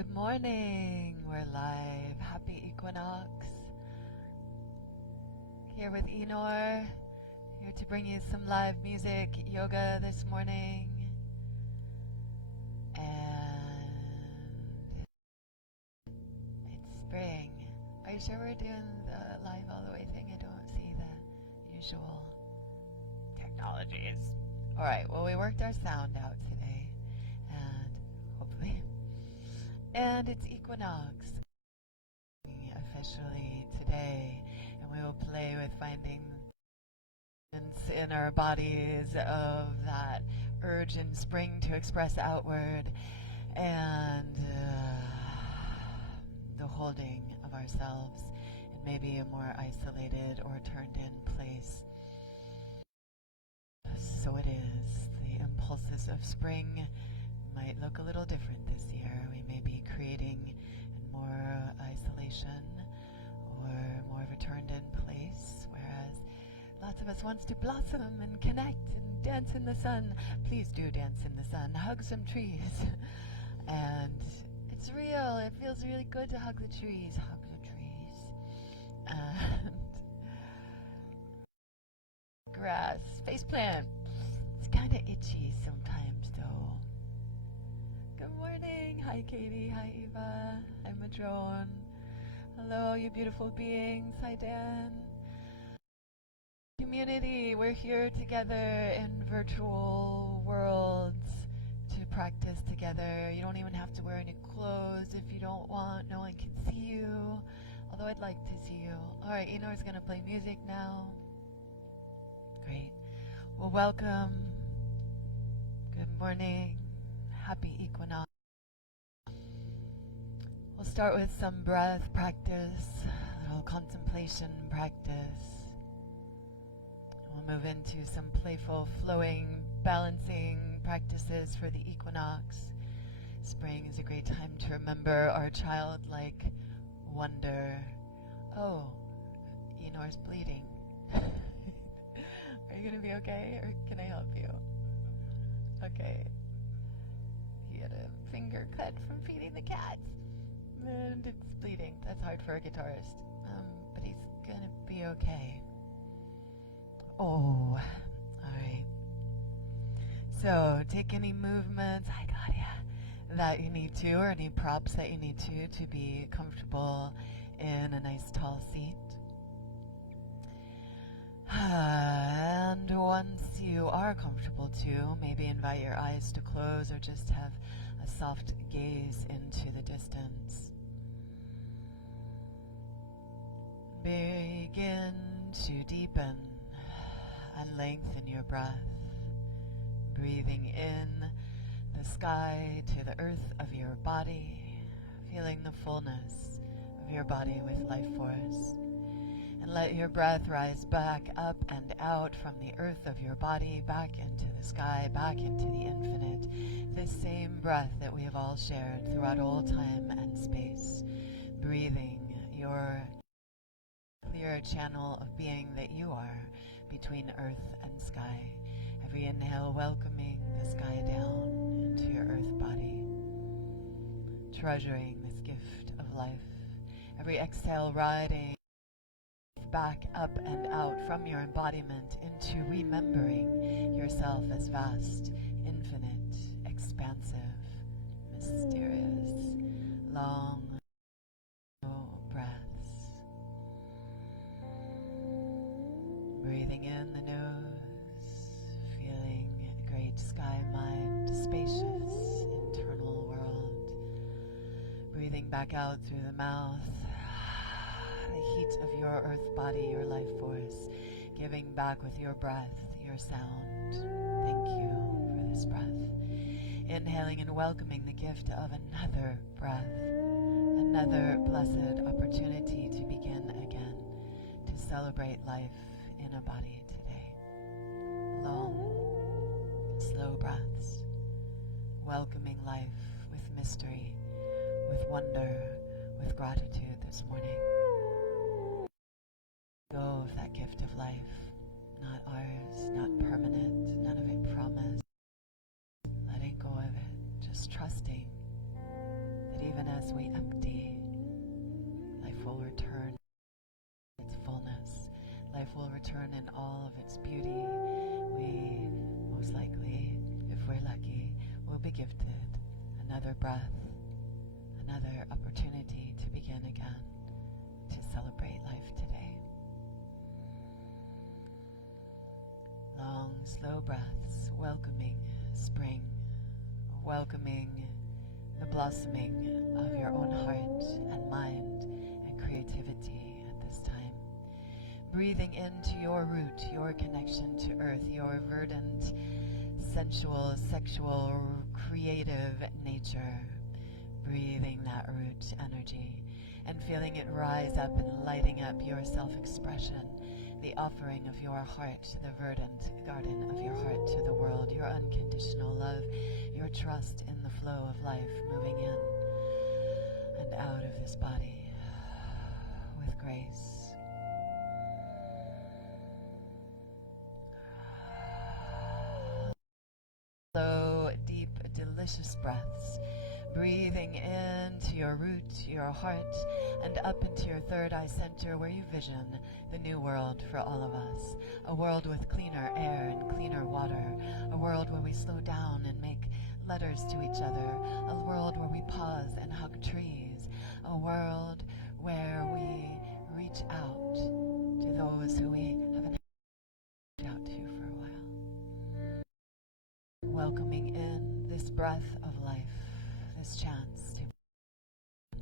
Good morning. We're live. Happy Equinox. Here with Eenor. Here to bring you some live music, yoga this morning. And it's spring. Are you sure we're doing the live all the way thing? I don't see the usual technologies. Alright, well, we worked our sound out today. And hopefully. And it's Equinox officially today, and we will play with finding in our bodies of that urge in spring to express outward, and the holding of ourselves in maybe a more isolated or turned in place. So it is. The impulses of spring might look a little different this year. We may be creating in more isolation or more of a turned-in place, whereas lots of us wants to blossom and connect and dance in the sun. Please do dance in the sun. Hug some trees. And it's real. It feels really good to hug the trees. Hug the trees. And grass. Faceplant. It's kind of itchy sometimes, though. Good morning. Hi, Katie. Hi, Eva. Hi, Madrone. Hello, you beautiful beings. Hi, Dan. Community, we're here together in virtual worlds to practice together. You don't even have to wear any clothes if you don't want. No one can see you, although I'd like to see you. All right, Eenor's going to play music now. Great. Well, welcome. Good morning. Happy Equinox. We'll start with some breath practice, a little contemplation practice. We'll move into some playful, flowing, balancing practices for the equinox. Spring is a great time to remember our childlike wonder. Oh, Eenor's bleeding. Are you going to be okay, or can I help you? Okay. He had a finger cut from feeding the cats, and it's bleeding. That's hard for a guitarist, but he's going to be okay. Oh, alright. So, take any movements, I got ya, that you need to, or any props that you need to be comfortable in a nice tall seat. And once you are comfortable to, maybe invite your eyes to close or just have a soft gaze into the distance. Begin to deepen and lengthen your breath, breathing in the sky to the earth of your body, feeling the fullness of your body with life force. And let your breath rise back up and out from the earth of your body, back into the sky, back into the infinite. This same breath that we have all shared throughout all time and space, breathing your clear channel of being that you are between earth and sky. Every inhale welcoming the sky down into your earth body, treasuring this gift of life. Every exhale riding back up and out from your embodiment into remembering yourself as vast, infinite, expansive, mysterious, long breaths. Breathing in the nose, feeling a great sky mind, spacious, internal world. Breathing back out through the mouth, the heat of your earth body, your life force, giving back with your breath, your sound. Thank you for this breath. Inhaling and welcoming the gift of another breath, another blessed opportunity to begin again, to celebrate life in a body today. Long, slow breaths, welcoming life with mystery, with wonder, with gratitude this morning. Go of that gift of life, not ours, not permanent, none of it promised. Letting go of it, just trusting that even as we empty, life will return its fullness. Life will return in all of its beauty. We, most likely, if we're lucky, will be gifted another breath, another opportunity to begin again, to celebrate life today. Long, slow breaths, welcoming spring, welcoming the blossoming of your own heart and mind and creativity at this time. Breathing into your root, your connection to earth, your verdant, sensual, sexual, creative nature. Breathing that root energy and feeling it rise up and lighting up your self-expression, the offering of your heart, the verdant garden of your heart to the world, your unconditional love, your trust in the flow of life moving in and out of this body with grace. Slow, deep, delicious breaths, breathing into your root, your heart, and up into your third eye center where you vision the new world for all of us. A world with cleaner air and cleaner water. A world where we slow down and make letters to each other. A world where we pause and hug trees. A world where we reach out to those who we haven't reached out to for a while. Welcoming in this breath of life, this chance to,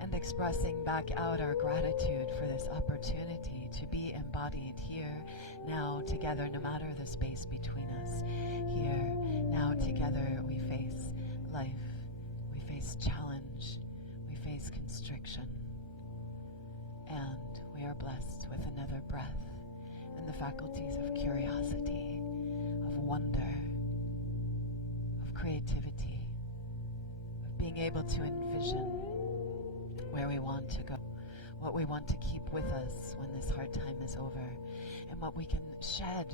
and expressing back out our gratitude for this opportunity to be embodied here, now, together, no matter the space between us. Here, now, together, we face life, we face challenge, we face constriction, and we are blessed with another breath and the faculties of curiosity, of wonder, of creativity, of being able to envision where we want to go, what we want to keep with us when this hard time is over, and what we can shed,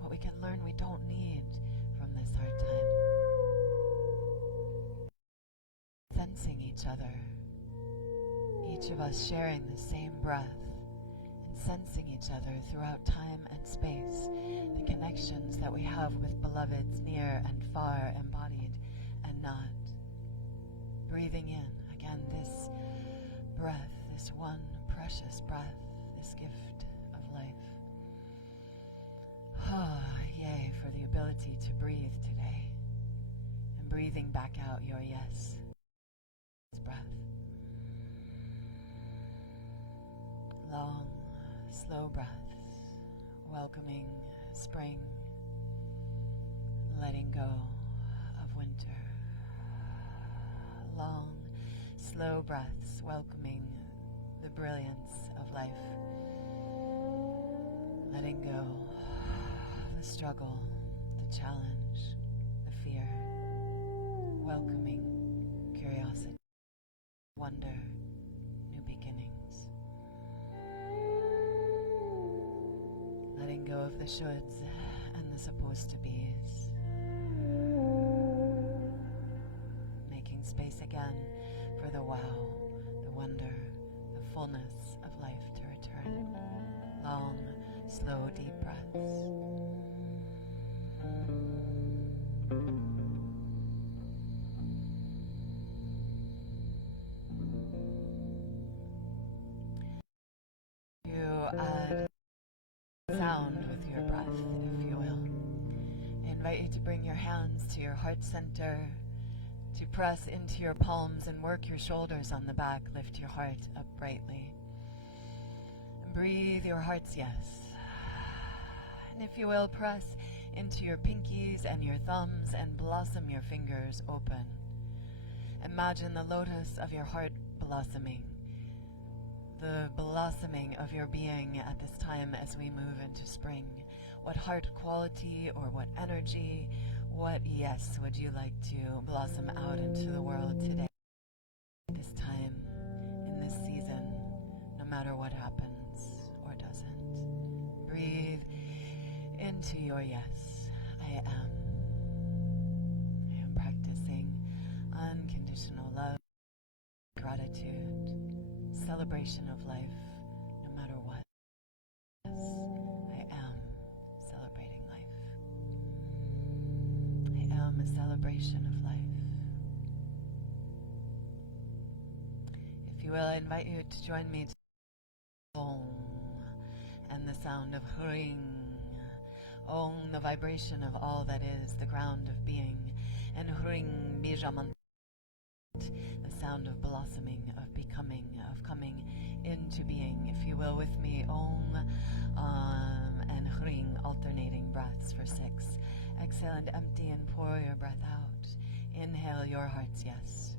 what we can learn we don't need from this hard time. Sensing each other, each of us sharing the same breath, and sensing each other throughout time and space, the connections that we have with beloveds near and far, embodied and not. Breathing in, again, this breath, this one precious breath, this gift of life. Yay for the ability to breathe today, and breathing back out your yes. This breath. Long, slow breaths, welcoming spring, letting go of winter. Long, slow breaths, welcoming the brilliance of life, letting go the struggle, the challenge, the fear, welcoming curiosity, wonder, new beginnings, letting go of the shoulds and the supposed to be's, making space again for the wow, the wonder, the fullness of life to return. Long, slow, deep breaths. You add sound with your breath, if you will. I invite you to bring your hands to your heart center, to press into your palms and work your shoulders on the back. Lift your heart up brightly. And breathe your heart's yes. And if you will, press into your pinkies and your thumbs and blossom your fingers open. Imagine the lotus of your heart blossoming, the blossoming of your being at this time as we move into spring. What heart quality or what energy, what yes would you like to blossom out into the world today, this time, in this season, no matter what happens or doesn't? Breathe into your yes. I am practicing unconditional love. gratitude, celebration of life, no matter what. Yes, I am celebrating life. I am a celebration of life. If you will, I invite you to join me to Om and the sound of Hring. Om, the vibration of all that is, the ground of being, and Hring Bijamant, the sound of blossoming, of becoming, of coming into being. If you will, with me, Om and Hring, alternating breaths for 6. Exhale and empty and pour your breath out. Inhale your heart's yes.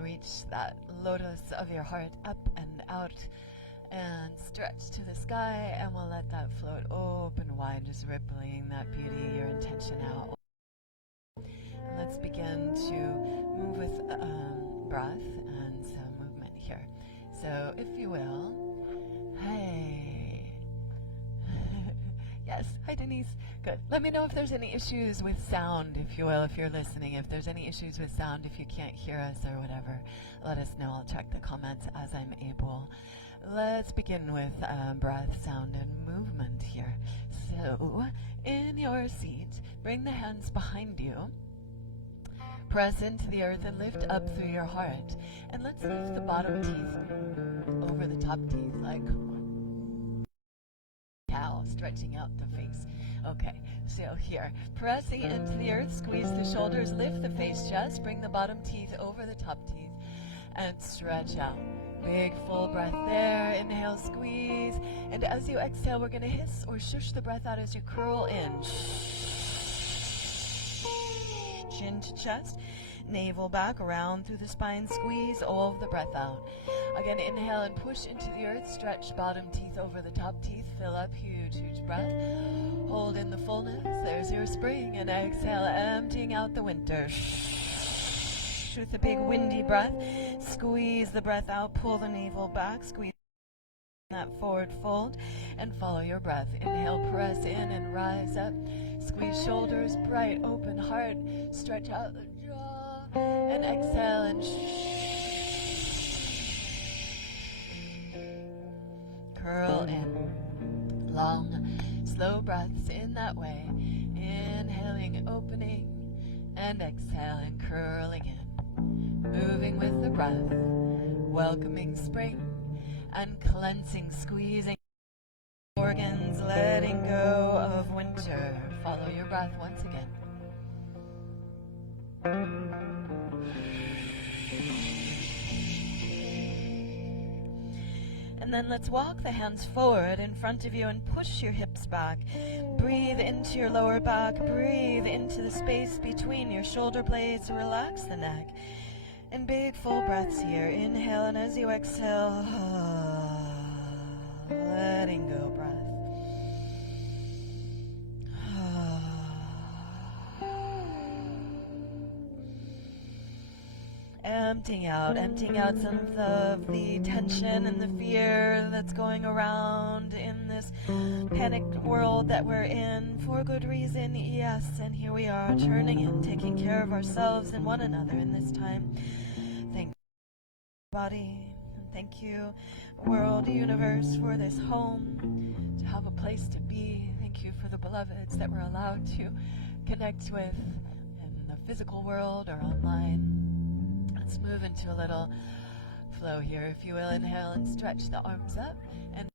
Reach that lotus of your heart up and out and stretch to the sky, and we'll let that float open wide, just rippling that beauty, your intention out. And let's begin to move with breath and some movement here. So if you will, hey. Yes, hi Denise. Good. Let me know if there's any issues with sound, if you will, if you're listening. If there's any issues with sound, if you can't hear us or whatever, let us know. I'll check the comments as I'm able. Let's begin with breath, sound, and movement here. So, in your seat, bring the hands behind you. Press into the earth and lift up through your heart. And let's lift the bottom teeth over the top teeth like cow, stretching out the face. Okay, so here, pressing into the earth, squeeze the shoulders, lift the face chest, bring the bottom teeth over the top teeth, and stretch out. Big full breath there. Inhale, squeeze, and as you exhale, we're going to hiss or shush the breath out as you curl in. Chin to chest, navel back, around through the spine, squeeze all of the breath out. Again, inhale and push into the earth, stretch bottom teeth over the top teeth, fill up, huge, huge breath. Hold in the fullness, there's your spring, and exhale, emptying out the winter. With a big windy breath, squeeze the breath out, pull the navel back, squeeze that forward fold, and follow your breath. Inhale, press in and rise up, squeeze shoulders, bright, open heart, stretch out the jaw, and exhale and curl in. Long, slow breaths in that way. Inhaling, opening, and exhaling, curling in. Moving with the breath, welcoming spring, and cleansing, squeezing organs, letting go of winter. Follow your breath once again. And then let's walk the hands forward in front of you and push your hips back. Breathe into your lower back. Breathe into the space between your shoulder blades. Relax the neck. And big full breaths here. Inhale, and as you exhale, letting go breath. Emptying out some of the tension and the fear that's going around in this panicked world that we're in. for good reason, yes, and here we are, turning in, taking care of ourselves and one another in this time. Thank you, body, and thank you, world, universe, for this home, to have a place to be. Thank you for the beloveds that we're allowed to connect with in the physical world or online. Let's move into a little flow here, if you will. Inhale and stretch the arms up, and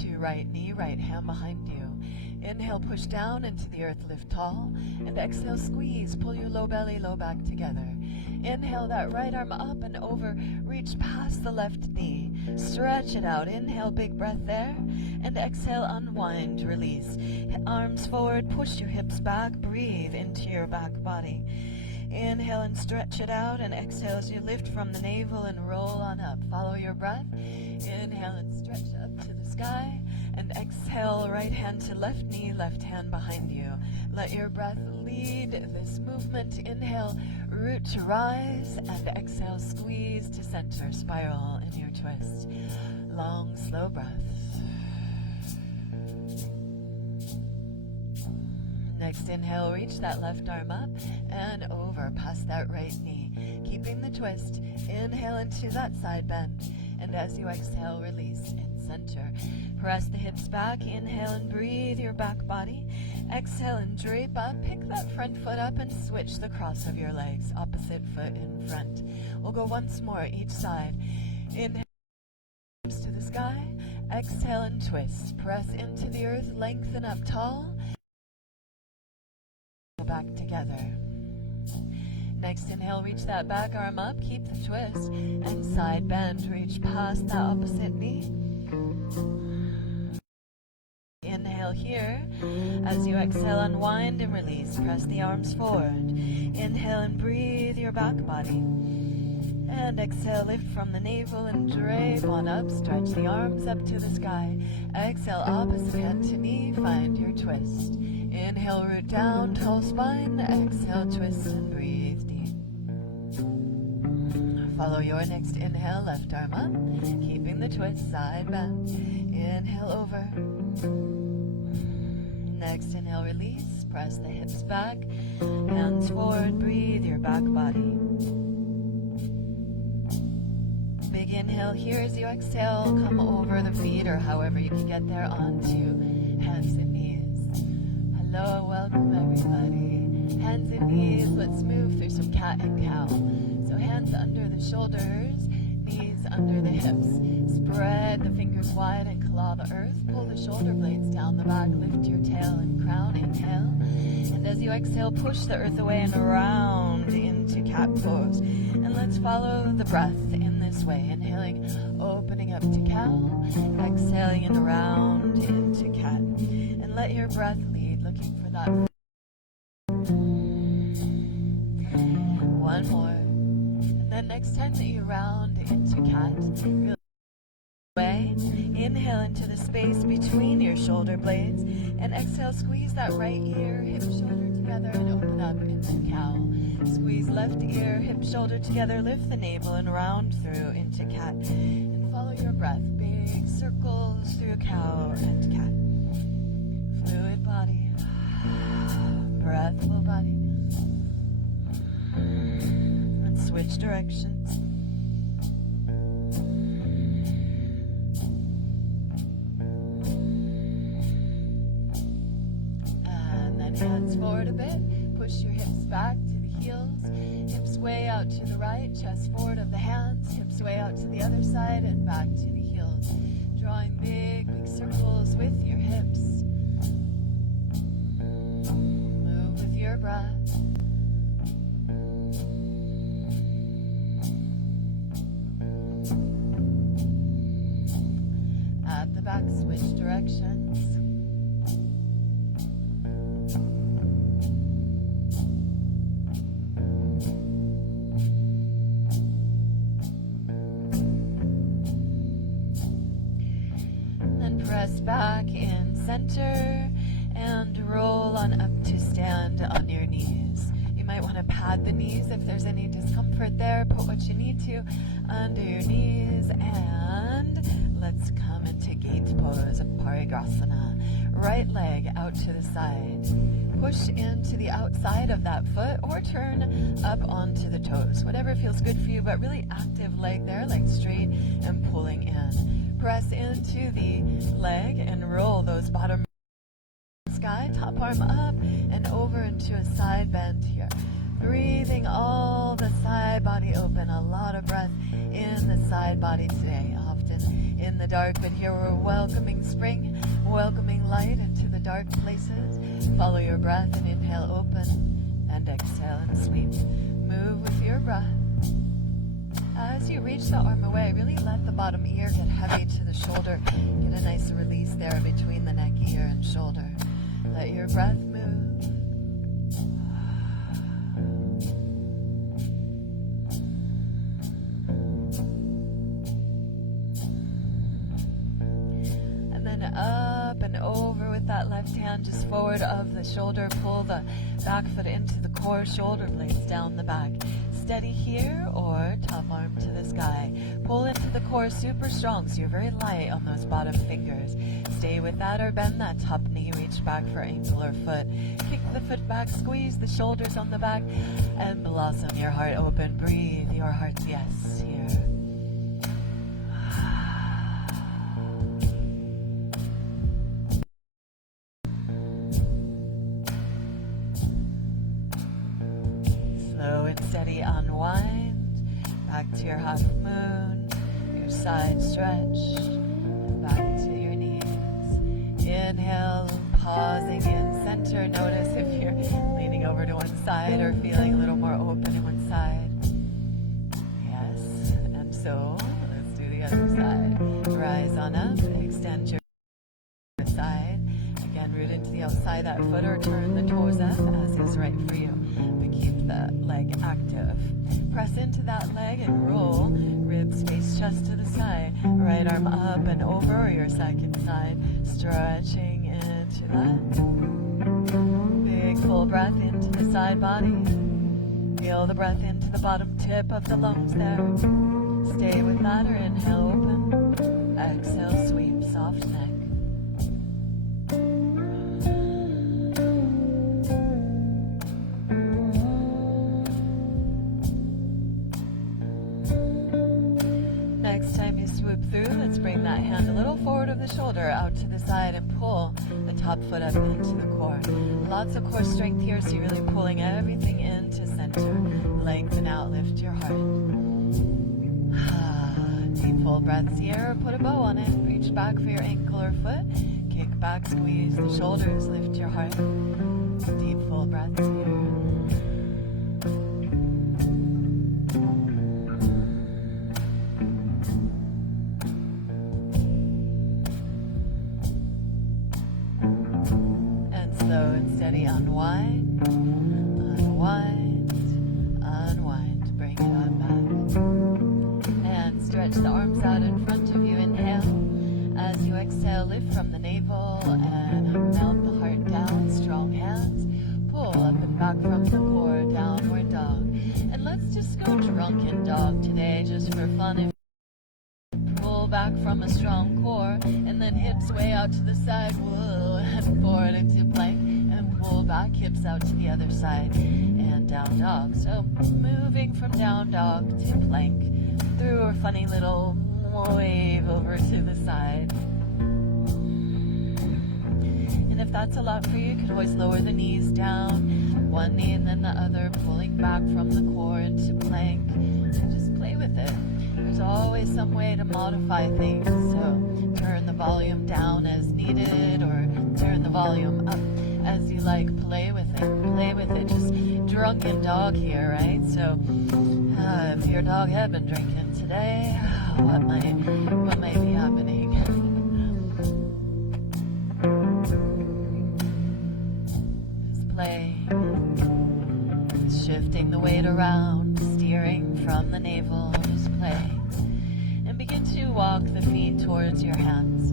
to right knee, right hand behind you. Inhale, push down into the earth, lift tall, and exhale, squeeze, pull your low belly, low back together. Inhale that right arm up and over, reach past the left knee, stretch it out. Inhale, big breath there, and exhale, unwind, release. Arms forward, push your hips back, breathe into your back body. Inhale and stretch it out, and exhale as you lift from the navel and roll on up. Follow your breath. Inhale and stretch up to the sky, and exhale, right hand to left knee, left hand behind you. Let your breath lead this movement. Inhale, root to rise, and exhale, squeeze to center, spiral in your twist. Long, slow breath. Next inhale, reach that left arm up and over past that right knee, keeping the twist. Inhale into that side bend, and as you exhale, release in center. Press the hips back. Inhale and breathe your back body. Exhale and drape up. Pick that front foot up and switch the cross of your legs. Opposite foot in front. We'll go once more each side. Inhale to the sky. Exhale and twist. Press into the earth. Lengthen up tall. Back together. Next inhale, reach that back arm up, keep the twist, and side bend, reach past that opposite knee. Inhale here. As you exhale, unwind and release. Press the arms forward. Inhale and breathe your back body. And exhale, lift from the navel and drape on up. Stretch the arms up to the sky. Exhale, opposite hand to knee, find your twist. Inhale, root down, tall spine. Exhale, twist and breathe deep. Follow your next inhale, left arm up, keeping the twist, side bend. Inhale over. Next inhale, release. Press the hips back, hands forward, breathe your back body. Big inhale here as you exhale, come over the feet or however you can get there onto hands and knees. Hello, welcome everybody. Hands and knees, let's move through some cat and cow. So hands under the shoulders, knees under the hips. Spread the fingers wide and claw the earth. Pull the shoulder blades down the back, lift your tail and crown. Inhale. And as you exhale, push the earth away and around into cat pose. And let's follow the breath in this way. Inhaling, opening up to cow. Exhaling and around into cat. And let your breath lead, looking for that. One more. And then next time that you round into cat, way. Inhale into the space between your shoulder blades, and exhale, squeeze that right ear, hip, shoulder together, and open up into cow. Squeeze left ear, hip, shoulder together, lift the navel and round through into cat. And follow your breath, big circles through cow and cat. Fluid body, breathful body. And switch directions. Hands forward a bit, push your hips back to the heels, hips way out to the right, chest forward of the hands, hips way out to the other side and back to the heels. Drawing big, big circles with your hips. Move with your breath. At the back, switch directions. Press back in center and roll on up to stand on your knees. You might want to pad the knees if there's any discomfort there. Put what you need to under your knees, and let's come into gate pose of Parigrasana. right leg out to the side. Push into the outside of that foot or turn up onto the toes. Whatever feels good for you, but really active leg there, leg straight and pulling in. Press into the leg and roll those bottom sky, top arm up and over into a side bend here. Breathing all the side body open, a lot of breath in the side body today. Often in the dark, but here we're welcoming spring, welcoming light into the dark places. Follow your breath and inhale open and exhale and sweep. Move with your breath. As you reach the arm away, really let the bottom ear get heavy to the shoulder. Get a nice release there between the neck, ear, and shoulder. Let your breath move. Up and over with that left hand, just forward of the shoulder. Pull the back foot into the core, shoulder blades down the back. Steady here or top arm to the sky. Pull into the core super strong so you're very light on those bottom fingers. Stay with that or bend that top knee, reach back for ankle or foot. Kick the foot back, squeeze the shoulders on the back, and blossom your heart open. Breathe your heart's yes here. Steady unwind, back to your half moon, your side stretch, and back to your knees. Inhale, pausing in center. Notice if you're leaning over to one side or feeling a little more open in one side. Yes, and so let's do the other side. Rise on up, extend your side. Again, root into the outside that foot or turn the toes up as is right for you. Keep the leg active. Press into that leg and roll. Ribs face chest to the side. Right arm up and over your second side. Stretching into that. Big full breath into the side body. Feel the breath into the bottom tip of the lungs there. Stay with that or inhale open. Exhale, sweep, soft neck. Next time you swoop through, let's bring that hand a little forward of the shoulder, out to the side, and pull the top foot up into the core. Lots of core strength here, so you're really pulling everything into center. Lengthen out, lift your heart. Deep full breaths here, put a bow on it. Reach back for your ankle or foot. Kick back, squeeze the shoulders, lift your heart. Deep full breaths here. Slow and steady unwind, unwind, unwind. Bring it on back. And stretch the arms out in front of you. Inhale. As you exhale, lift from the navel and melt the heart down. Strong hands. Pull up and back from the core. Downward dog. And let's just go drunken dog today, just for fun. Pull back from a strong core, and then hips way out to the side. Whoa, and forward into plank, and pull back, hips out to the other side, and down dog. So moving from down dog to plank, through a funny little wave over to the side. And if that's a lot for you, you can always lower the knees down, one knee and then the other, pulling back from the core into plank, and just play with it. There's always some way to modify things, so turn the volume down as needed or turn the volume up as you like. Play with it, just drunken dog here, right? So if your dog had been drinking today, what might be happening? Just play, shifting the weight around, steering from the navel, just play. Begin to walk the feet towards your hands.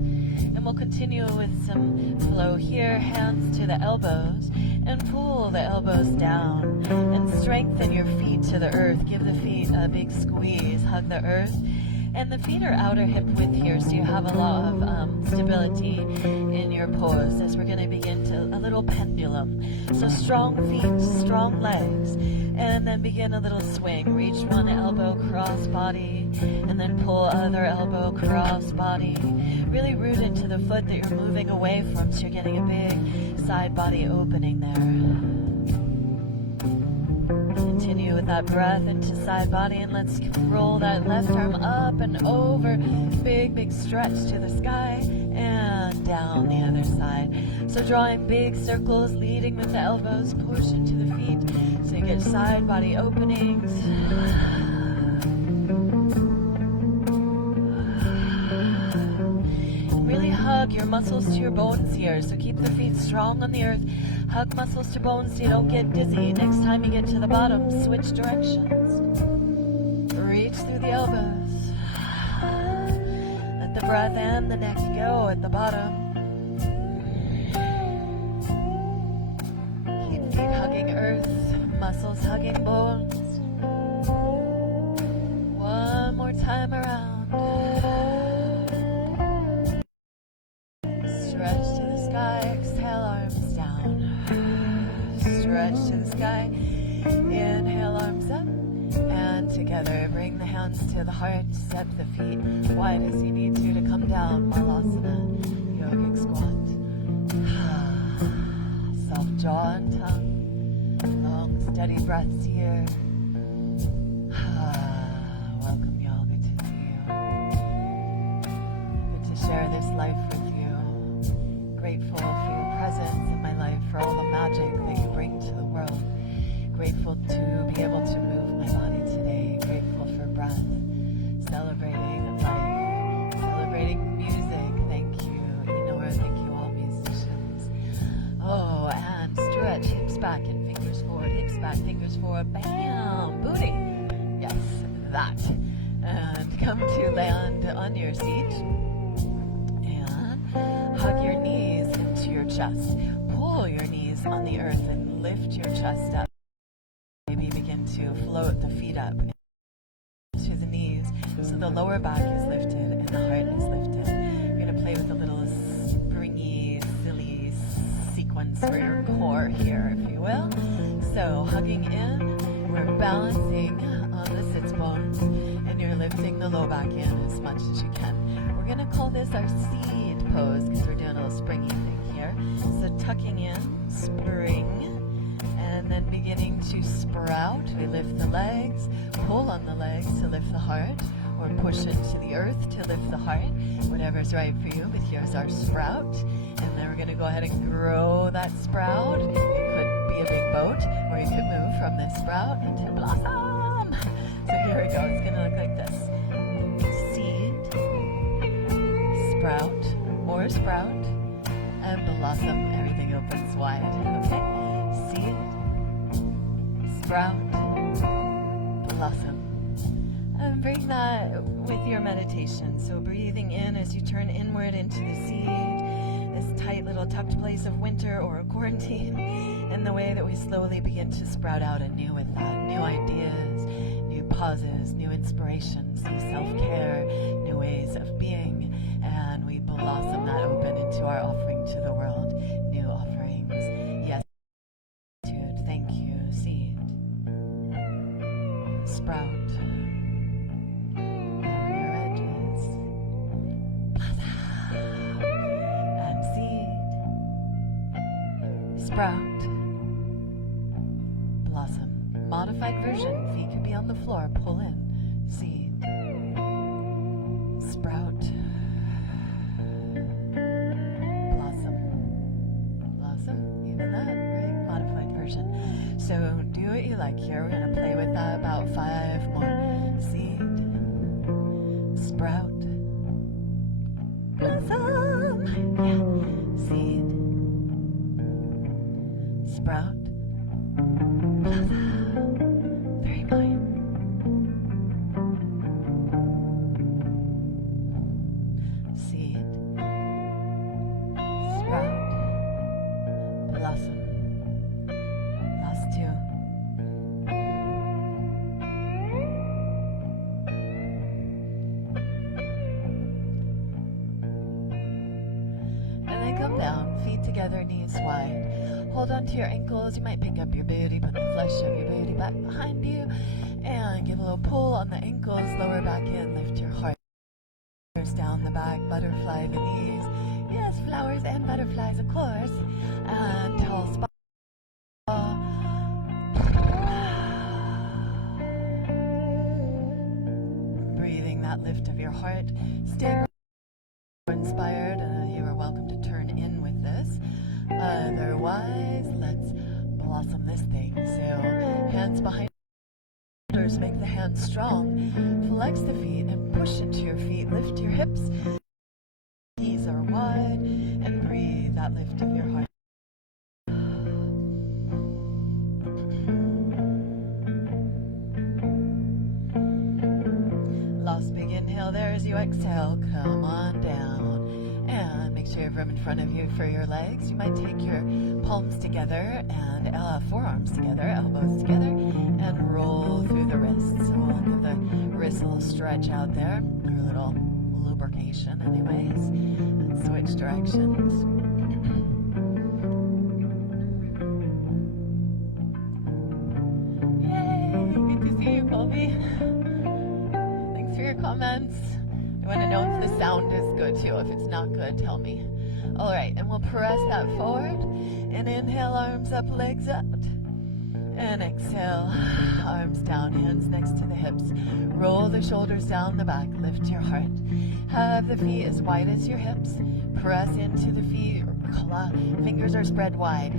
And we'll continue with some flow here, hands to the elbows, and pull the elbows down, and strengthen your feet to the earth. Give the feet a big squeeze, hug the earth, And the feet are outer hip width here, so you have a lot of stability in your pose as we're going to begin to a little pendulum. So strong feet, strong legs, and then begin a little swing. Reach one elbow cross body, and then pull other elbow cross body. Really root into the foot that you're moving away from, so you're getting a big side body opening there. Continue with that breath into side body, and let's roll that left arm up and over. Big, big stretch to the sky and down the other side. So drawing big circles, leading with the elbows, push into the feet so you get side body openings. Really hug your muscles to your bones here, so keep the feet strong on the earth. Hug muscles to bones so you don't get dizzy. Next time you get to the bottom, switch directions. Reach through the elbows. Let the breath and the neck go at the bottom. Keep feet hugging earth, muscles hugging bones. One more time around. Stretch to the sky, exhale, arms down. Stretch to the sky, inhale, arms up, and together bring the hands to the heart, step the feet wide as you need to come down, Malasana, yogic squat. Soft jaw and tongue, long steady breaths here. Welcome y'all, good to see you. Good to share this life with you. Grateful for your presence in my life, for all the magic that you bring to the world. Grateful to be able to move my body today. Grateful for breath. Celebrating life. Celebrating music. Thank you, Eenor. Thank you, all musicians. Oh, and stretch. Hips back and fingers forward. Hips back, fingers forward. Bam! Booty. Yes, that. And come to land on your seat. Hug your knees into your chest. Pull your knees on the earth and lift your chest up. Maybe begin to float the feet up to the knees so the lower back is lifted and the heart is lifted. You're going to play with a little springy, silly sequence for your core here, if you will. So hugging in, we're balancing on the sits bones, and you're lifting the low back in as much as you can. We're going to call this our seed pose because we're doing a little springy thing here. So tucking in, spring, and then beginning to sprout. We lift the legs, pull on the legs to lift the heart, or push into the earth to lift the heart, whatever's right for you. But here's our sprout, and then we're going to go ahead and grow that sprout. It could be a big boat, or you could move from this sprout into blossom. So here we go. It's going to look like this. Sprout, or sprout, and blossom. Everything opens wide. Okay? Seed, sprout, blossom. And bring that with your meditation. So breathing in as you turn inward into the seed, this tight little tucked place of winter or a quarantine, and the way that we slowly begin to sprout out anew with that. New ideas, new pauses, new inspirations, new self-care, new ways of being. And we blossom that open into our offering to the world. New offerings. Yes. Thank you. Seed. Sprout. Over your edges. Blossom. And seed. Sprout. Blossom. Modified version. Feet could be on the floor. Pull in. Seed. Sprout. So do what you like here. We're going to play with that about 5 more. Seed, sprout, blossom. Yeah. Seed, sprout, blossom. 3 more. Seed, sprout, blossom. palm down, feet together, knees wide. Hold on to your ankles. You might pick up your booty, put the flesh of your booty back behind you, and give a little pull on the ankles, lower back in, lift your heart. Down the back, butterfly the knees. Yes, flowers and butterflies, of course. And tall spine. Breathing that lift of your heart. Stay inspired. You are welcome to turn in with this. Otherwise, let's blossom this thing. So, hands behind. Make the hands strong. Flex the feet and push into your feet. Lift your hips. Knees are wide. And breathe that lift of your heart. Last big inhale there as you exhale. Come on down. And make sure you have room in front of you for your legs. You might take your palms together and forearms together, elbows together, and roll through the wrists. So we'll give the wrists a little stretch out there, or a little lubrication anyways, and switch directions. Yay! Good to see you, Colby. Thanks for your comments. I want to know if the sound is good too. If it's not good, tell me. Alright, and we'll press that forward. And inhale, arms up, legs out. And exhale, arms down, hands next to the hips. Roll the shoulders down the back, lift your heart. Have the feet as wide as your hips. Press into the feet, fingers are spread wide.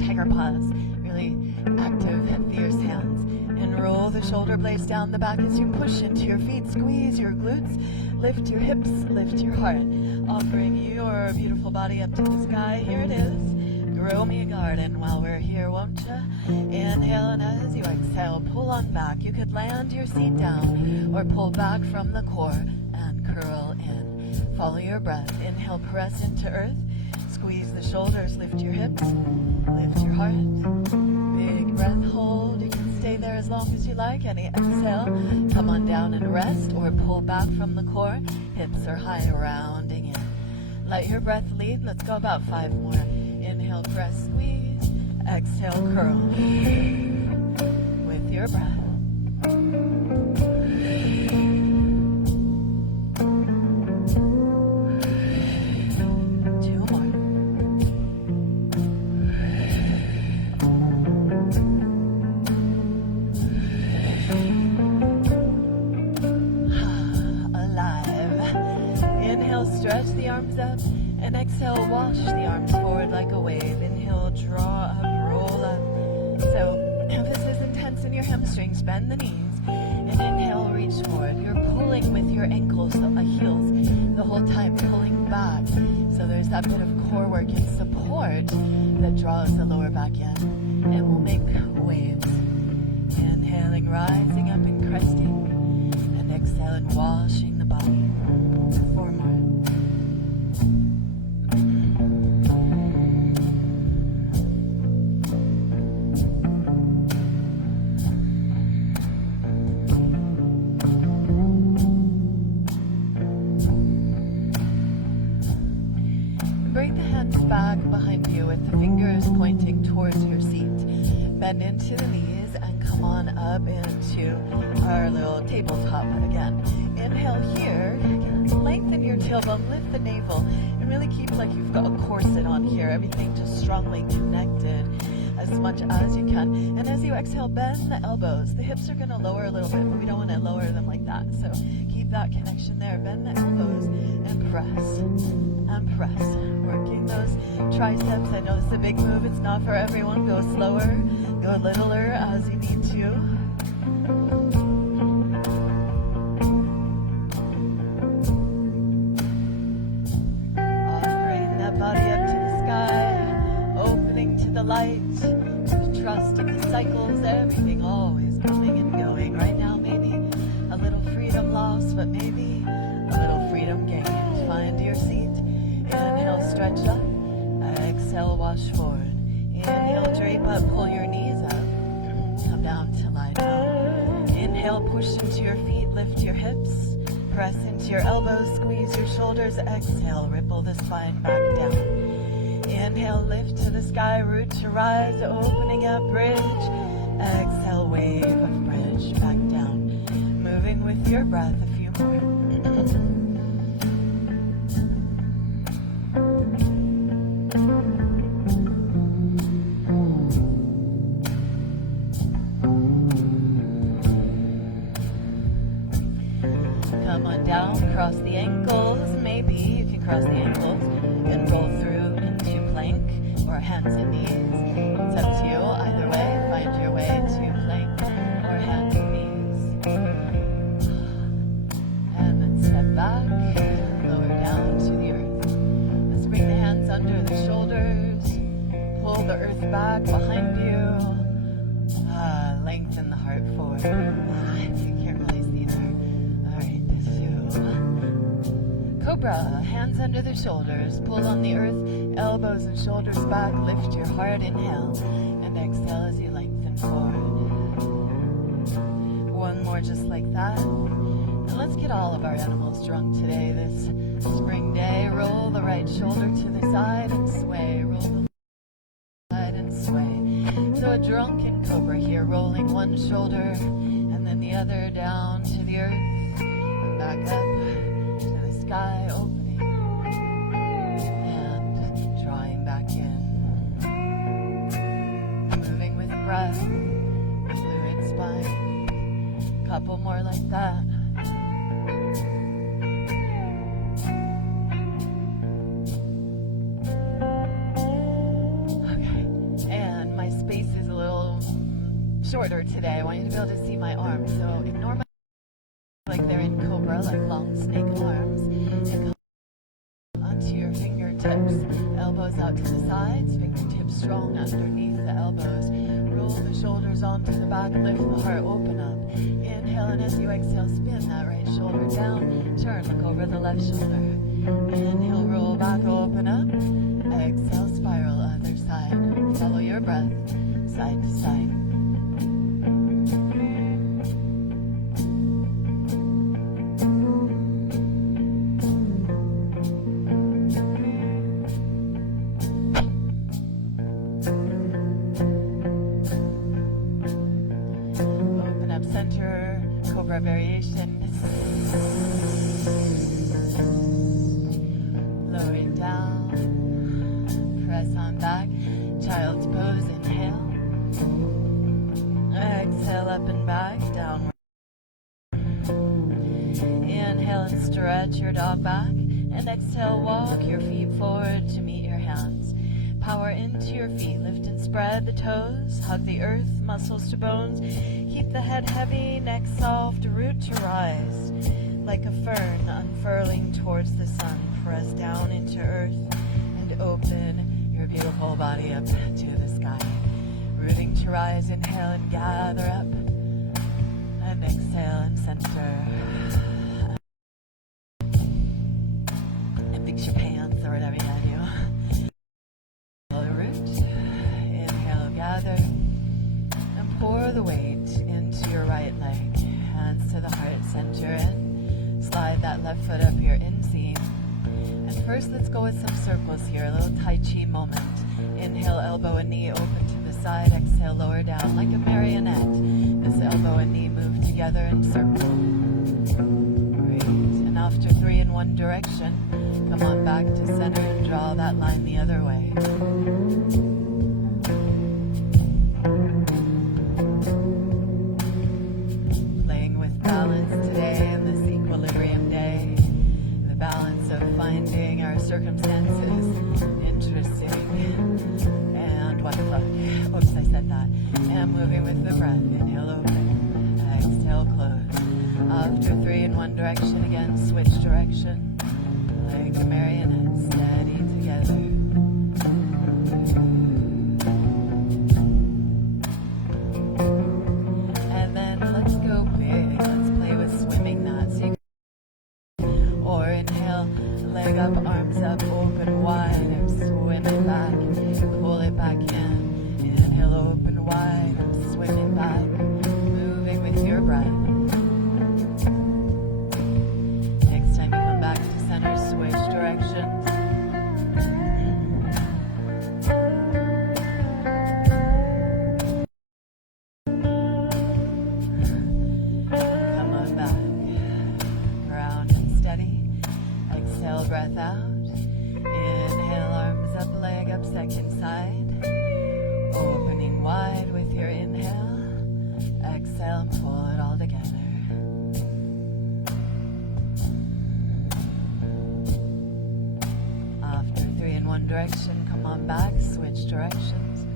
Tiger paws, really active, fierce hands. And roll the shoulder blades down the back as you push into your feet. Squeeze your glutes, lift your hips, lift your heart. Offering your beautiful body up to the sky. Here it is. Grow me a garden while we're here, won't ya? Inhale, and as you exhale, pull on back. You could land your seat down or pull back from the core and curl in. Follow your breath. Inhale, press into earth. Squeeze the shoulders, lift your hips, lift your heart. Big breath, hold. You can stay there as long as you like. Any exhale, come on down and rest or pull back from the core. Hips are high, rounding in. Let your breath lead. Let's go about 5 more. Inhale, press, squeeze. Exhale, curl. With your breath. 2 more. Alive. Inhale, stretch the arms up. And exhale, wash the arms forward like a wave. Inhale, draw up, roll up. So emphasis intense in your hamstrings. Bend the knees. And inhale, reach forward. You're pulling with your ankles, the heels, the whole time, pulling back. So there's that bit of core work and support that draws the lower back in. And we'll make waves. Inhaling, rising up and cresting. And exhaling, washing the body. 4 more. Back behind you with the fingers pointing towards your seat. Bend into the knees and come on up into our little tabletop again. Inhale here, lengthen your tailbone, lift the navel, and really keep like you've got a corset on here. Everything just strongly connected as much as you can. And as you exhale, bend the elbows. The hips are going to lower a little bit, but we don't want to lower them like that. So keep that connection there. Bend the elbows and press. And press. Working those triceps. I know this is a big move. It's not for everyone. Go slower. Go littler as you need to. Offering that body up to the sky. Opening to the light. Trust in the cycles. Everything always coming and going. Right now maybe a little freedom lost, but maybe a little freedom gained. Find your seat. Inhale, stretch up. Exhale, wash forward. Inhale, drape up, pull your knees up. Come down to lie down. Inhale, push into your feet, lift your hips. Press into your elbows, squeeze your shoulders. Exhale, ripple the spine back down. Inhale, lift to the sky, root to rise, opening up bridge. Exhale, wave of bridge back down. Moving with your breath, a few more. Come on down, cross the ankles. Maybe you can cross the ankles and roll through into plank or hands and knees. It's up to you. Either way, find your way to plank or hands and knees. And then step back, lower down to the earth. Let's bring the hands under the shoulders. Pull the earth back behind you. Lengthen the heart forward. You can't really see there. Alright, Cobra, hands under the shoulders, pull on the earth, elbows and shoulders back, lift your heart, inhale, and exhale as you lengthen forward. One more just like that. And let's get all of our animals drunk today, this spring day. Roll the right shoulder to the side and sway, roll the side and sway. So a drunken cobra here, rolling one shoulder and then the other down to the earth, and back up to the sky, opening and drawing back in. Moving with breath, fluid spine. Couple more like that. Okay, and my space is a little shorter today. I want you to be able to see my arms, so ignore my like they're in cobra, like long snake arms, and come onto your fingertips, elbows out to the sides, fingertips strong underneath the elbows. Roll the shoulders onto the back, lift the heart, open up. Inhale, and as you exhale, spin that right shoulder down. Turn, look over the left shoulder. Inhale, roll back, open up. Exhale, spiral, other side. Follow your breath, side to side. Center, cobra variation. Lowering down. Press on back. Child's pose. Inhale. Exhale, up and back. Downward. Inhale and stretch your dog back. And exhale, walk your feet forward to meet your hands. Power into your feet. Lift and spread the toes. Hug the earth, muscles to bones. Keep the head heavy, neck soft, root to rise. Like a fern unfurling towards the sun. Press down into earth and open your beautiful body up to the sky. Rooting to rise, inhale and gather up. And exhale and center. And mix your pants or whatever you gotta do. Inhale, gather, and pour the weight into your right leg. Hands to the heart center and slide that left foot up your inseam. And first, let's go with some circles here, a little Tai Chi moment. Inhale, elbow and knee open to the side. Exhale, lower down like a marionette. This elbow and knee move together in circle. Great. And after 3 in one direction, come on back to center and draw that line the other way. Playing with balance today in this equilibrium day. The balance of finding our circumstances interesting. And what the fuck? Oops, I said that. And moving with the breath. Inhale, open. Exhale, close. After 3 in one direction again, switch direction. Like a marionette, steady together. And then let's go big. Let's play with swimming knots. Or inhale, leg up, arms up, open wide, and swim it back. Pull it back in. Inhale, open wide, and swim it back. Moving with your breath. Next time you come back to center, switch directions. direction, come on back, switch directions.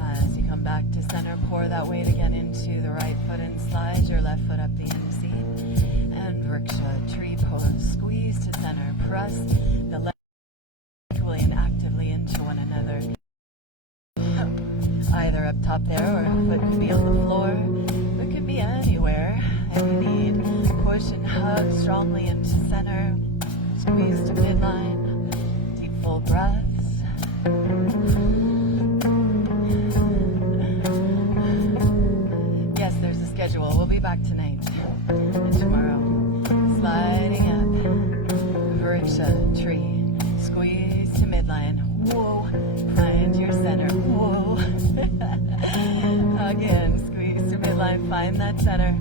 As you come back to center, pour that weight again into the right foot and slide your left foot up the inseam. And Vriksha, tree pose, squeeze to center, press the left equally and actively into one another. Either up top there, or a foot could be on the floor, or it could be anywhere. And you need push and hug strongly into center, squeeze to midline, deep full breaths. Yes, there's a schedule. We'll be back tonight and tomorrow. Sliding up, Vriksha, tree, squeeze to midline. Whoa, find your center. Whoa. Again, squeeze to midline, find that center.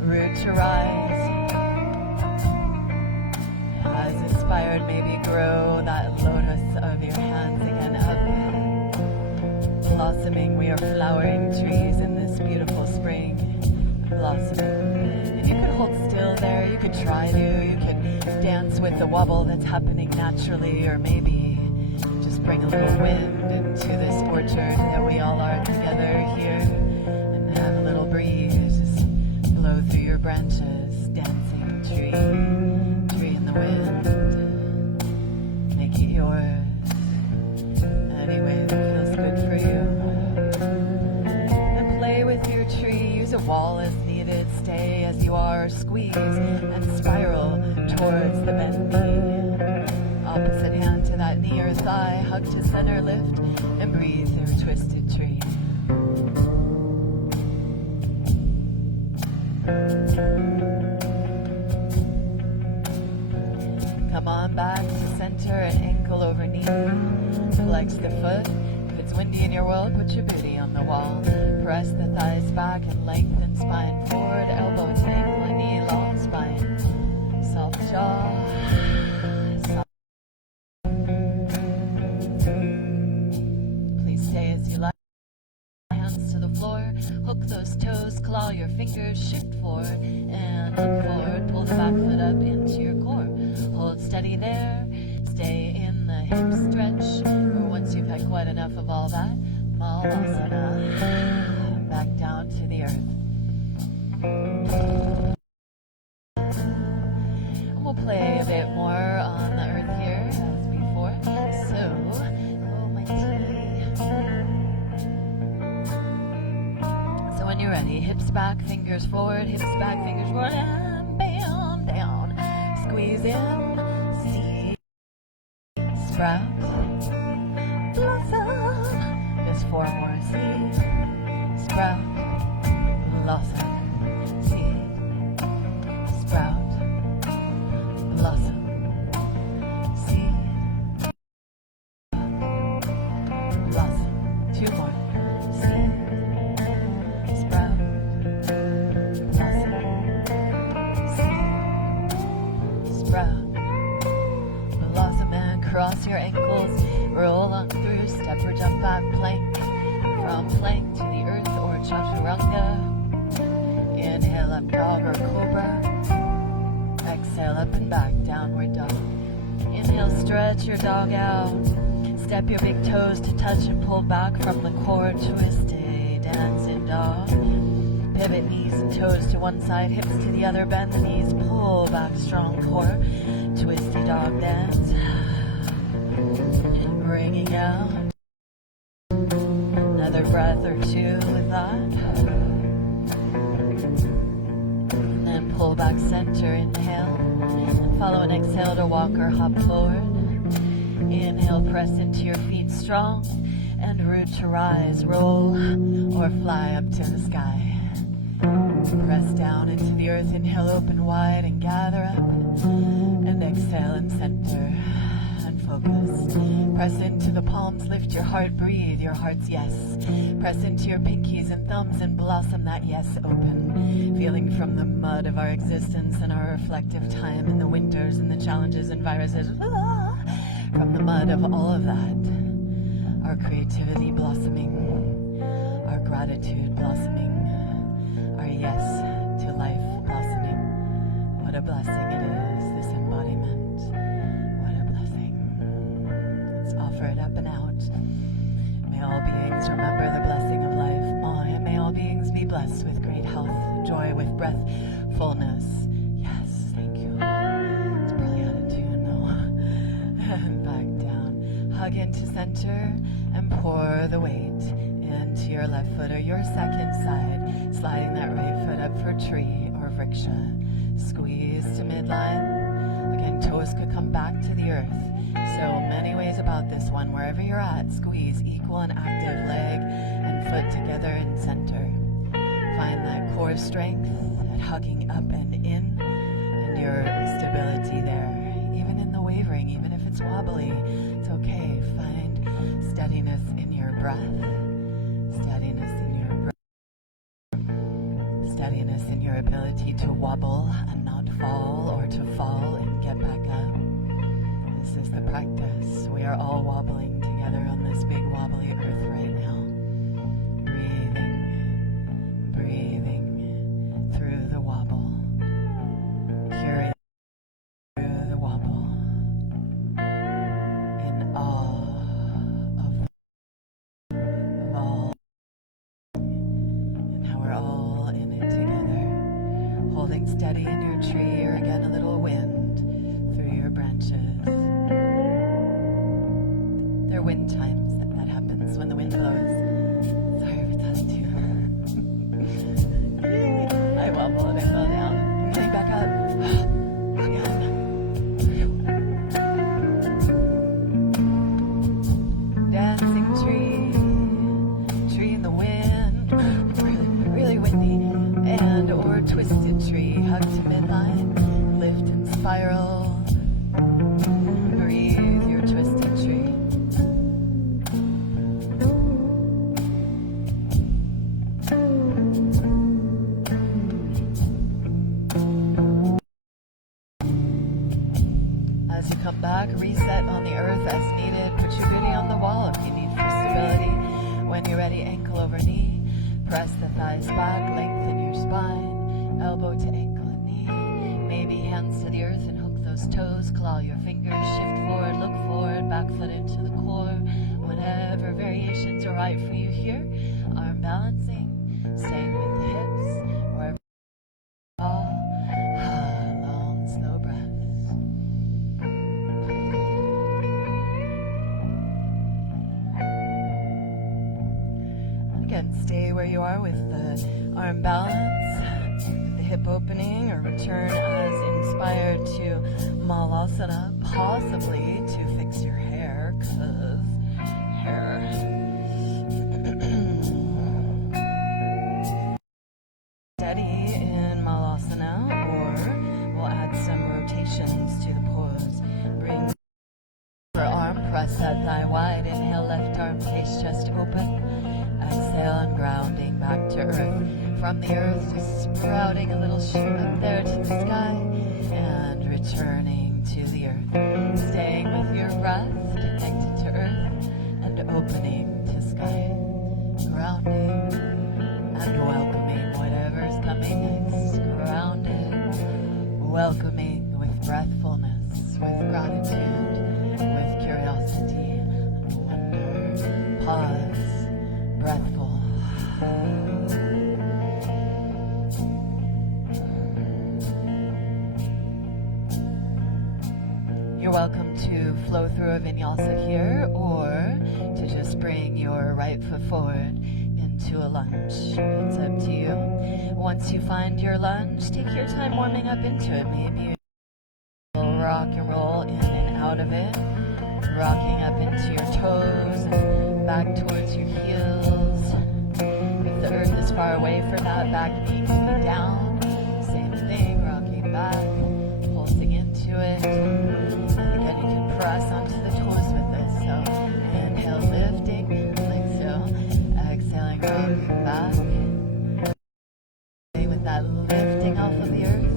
Root to rise. As inspired, maybe grow that lotus of your hands again up. Blossoming, we are flowering trees in this beautiful spring. Blossoming. And you could hold still there, you could try to, you could dance with the wobble that's happening naturally, or maybe just bring a little wind into this orchard that we all are together here, and have a little breeze just blow through your branches, dancing tree in the wind. Make it yours any way that feels good for you. And play with your tree, use a wall as needed, stay as you are, squeeze and spiral towards the bent knee. Opposite hand to that knee or thigh, hug to center, lift, and breathe through twisted tree. Come on back to center and ankle over knee. Flex the foot. If it's windy in your world, put your booty on the wall. Press the thighs back and lengthen spine forward. Elbow to ankle and knee, long spine. Soft jaw. Soft. Please stay as you like. Hands to the floor. Hook those toes. Claw your fingers. Shift forward and look forward. Pull the back foot up into your core. Hold steady there. Stay in the hip stretch. Or once you've had quite enough of all that, Malasana. Back down to the earth. And we'll play a bit more on the earth here as before. So, oh my tea. So when you're ready, hips back, fingers forward, hips back, fingers forward, and bam, down. Squeeze in, seed, sprout, blossom. Just 4 more. Seed, sprout, blossom. Seed, sprout, blossom. Seed, blossom. 2 more. Seed, sprout, blossom. Seed, sprout, blossom, and cross your ankles, roll on through, step or jump back, plank, from plank to the earth or chaturanga. Inhale up, dog or cobra. Exhale up and back, downward dog. Inhale, stretch your dog out. Step your big toes to touch and pull back from the core, twist a dancing dog. Pivot knees and toes to one side, hips to the other, bend the knees, pull back, strong core, twisty dog dance. Bringing out another breath or 2 with that. And then pull back center, inhale, and follow an exhale to walk or hop forward. Inhale, press into your feet strong, and root to rise, roll, or fly up to the sky. Press down into the earth, inhale, open wide and gather up, and exhale and center and focus. Press into the palms, lift your heart, breathe your heart's yes. Press into your pinkies and thumbs and blossom that yes open. Feeling from the mud of our existence and our reflective time and the winters and the challenges and viruses. From the mud of all of that, our creativity blossoming, our gratitude blossoming, our yes to life What a blessing it is, this embodiment. What a blessing. Let's offer it up and out. May all beings remember the blessing of life. May all beings be blessed with great health, joy, with breath, fullness. Yes, thank you. It's probably out of tune though. And back down. Hug into center and pour the weight into your left foot or your second side, sliding that right foot up for tree or vriksha. Squeeze to midline. Again, toes could come back to the earth. So many ways about this one. Wherever you're at, squeeze equal and active leg and foot together in center. Find that core strength, that hugging up and in, and your stability there. Even in the wavering, even if it's wobbly, it's okay. Find steadiness in your breath, steadiness in your breath, steadiness in your ability to wobble and not fall, or to fall and get back up. This is the practice. We are all wobbling together on this big wobbly earth right now. Breathing through the wobble. Curious through the wobble. In awe of all. And how we're all in it together. Holding steady in your tree, or again a little wind through your branches. There are wind times that happens when the wind blows. Sorry if it's out of tune. I wobble and I fall down. Coming back up. Again. Dancing tree in the wind. Really windy. And or twisted tree. Hug to midline. Lift and spiral. Breathe your twisted tree. As you come back, reset on the earth as needed. Put your booty on the wall if you need for stability. When you're ready, ankle over knee. Press the thighs back, lengthen your spine. Elbow to ankle and knee. Maybe hands to the earth and hook those toes. Claw your fingers, shift forward, look forward, back foot into the core. Whatever variations are right for you here. Arm balancing, staying with the hips. Wherever you are. Long, slow breaths. Again, stay where you are with the arm balance, the hip opening, or return as inspired to Malasana, possibly to fix your hair, because hair. Steady in Malasana, or we'll add some rotations to the pose. Bring your arm, press that thigh wide. Inhale, left arm, face chest open. Exhale and grounding back to earth. From the earth, just sprouting a little shoot up there to the sky and returning to the earth. Staying with your breath, connected to earth and opening to sky. Grounding and welcoming whatever's coming next. Grounded, welcoming with breathfulness, with gratitude, with curiosity and wonder. Pause. Breathful. You're welcome to flow through a vinyasa here, or to just bring your right foot forward into a lunge. It's up to you. Once you find your lunge, take your time warming up into it. Maybe you'll rock and roll in and out of it, rocking up into your toes and back towards your heels. If the earth is far away for that, back knee can be down. Same thing, rocking back, pulsing into it. And again, you can press onto the toes with this. So inhale, lifting, like so. Exhaling, rocking back. Stay with that lifting off of the earth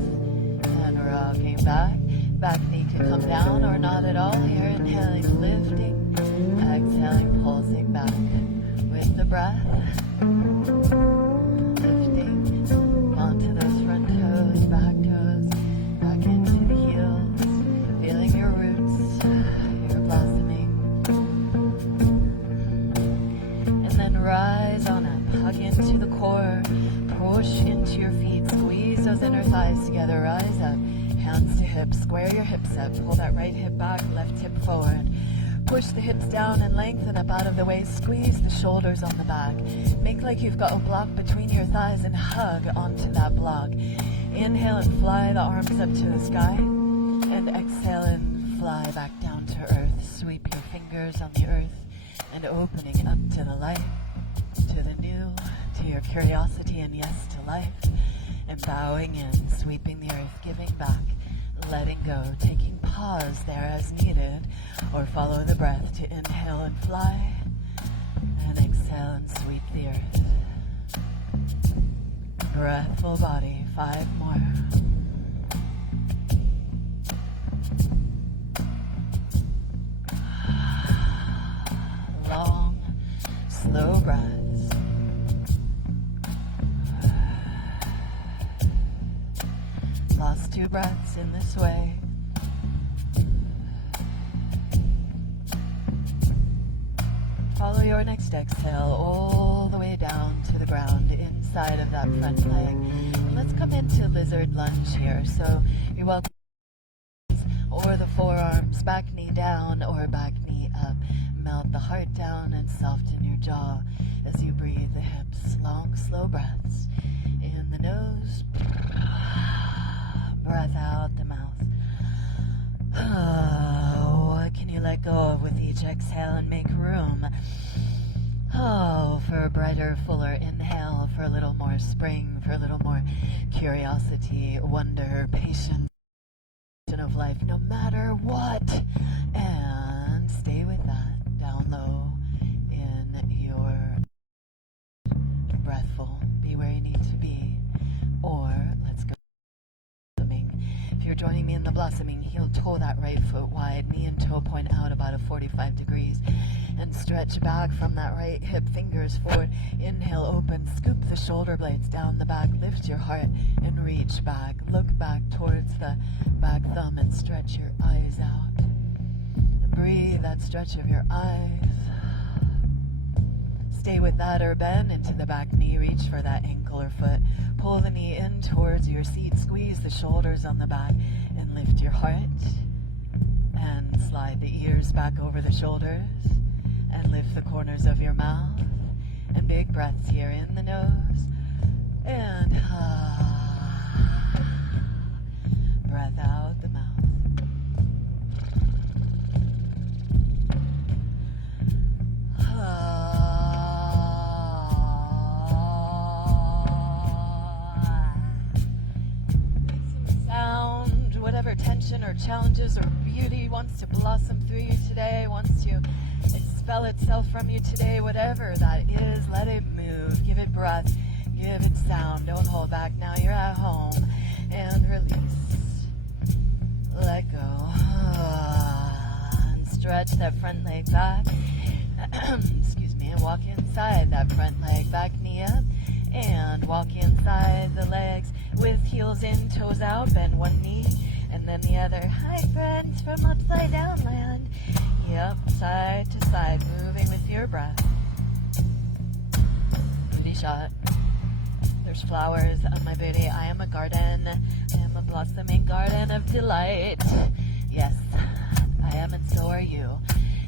and rocking back. Back knee can come down or not at all here. Inhaling, lifting. Exhaling, pulsing back with the breath. Lifting onto those front toes, back together, rise up. Hands to hips, square your hips up. Pull that right hip back, left hip forward. Push the hips down and lengthen up out of the waist. Squeeze the shoulders on the back. Make like you've got a block between your thighs and hug onto that block. Inhale and fly the arms up to the sky. And exhale and fly back down to earth. Sweep your fingers on the earth and opening up to the light, to the new, to your curiosity and yes to life. And bowing in, sweeping the earth, giving back, letting go, taking pause there as needed, or follow the breath to inhale and fly, and exhale and sweep the earth. Breathful body, 5 more. Long, slow breaths. Lost 2 breaths in this way. Follow your next exhale all the way down to the ground inside of that front leg. And let's come into lizard lunge here. So you're welcome, or the forearms, back knee down or back knee up. Melt the heart down and soften your jaw as you breathe the hips. Long, slow breaths. In the nose. Breath out the mouth. What can you let go of with each exhale and make room? For a brighter, fuller inhale, for a little more spring, for a little more curiosity, wonder, patience of life, no matter what. And stay with that down low in your breathful. Be where you need to be. Or let's go. If you're joining me in the blossoming, heel toe that right foot wide, knee and toe point out about a 45 degrees, and stretch back from that right hip, fingers forward. Inhale, open, scoop the shoulder blades down the back, lift your heart and reach back. Look back towards the back thumb and stretch your eyes out. And breathe that stretch of your eyes. Stay with that or bend into the back knee, reach for that ankle or foot. Pull the knee in towards your seat, squeeze the shoulders on the back, and lift your heart. And slide the ears back over the shoulders, and lift the corners of your mouth. And big breaths here in the nose, and breath out the mouth. Whatever tension or challenges or beauty wants to blossom through you today, wants to expel itself from you today, whatever that is, let it move. Give it breath, give it sound. Don't hold back. Now you're at home. And release. Let go. And stretch that front leg back. Excuse me. And walk inside that front leg, back knee up. And walk inside the legs with heels in, toes out. Bend one knee and then the other. Hi friends from upside down land. Yep, side to side, moving with your breath. Booty shot. There's flowers on my booty. I am a garden. I am a blossoming garden of delight. Yes, I am, and so are you.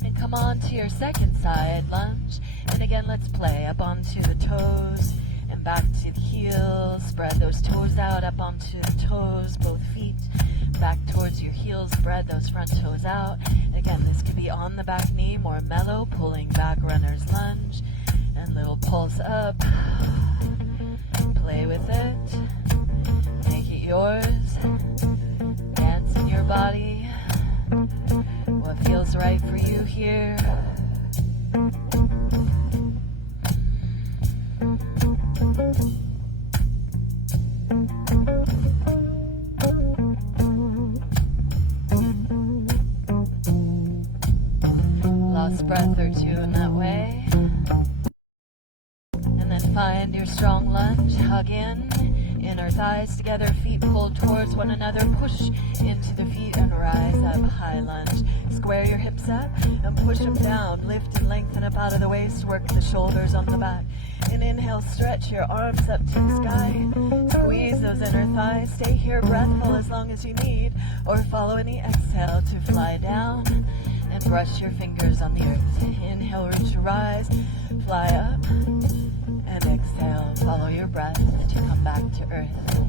And come on to your second side lunge. And again, let's play up onto the toes and back to the heels. Spread those toes out up onto the toes, both feet. Back towards your heels, spread those front toes out. Again, this could be on the back knee, more mellow, pulling back runner's lunge. And little pulse up. Play with it. Make it yours. Dance in your body. What feels right for you here. Lost breath or two in that way. And then find your strong lunge. Hug in. Inner thighs together, feet pulled towards one another. Push into the feet and rise up. High lunge. Square your hips up and push them down. Lift and lengthen up out of the waist. Work the shoulders on the back. And inhale, stretch your arms up to the sky. Squeeze those inner thighs. Stay here breathful as long as you need. Or follow any exhale to fly down. And brush your fingers on the earth. Inhale, reach to rise. Fly up. And exhale, follow your breath to come back to earth.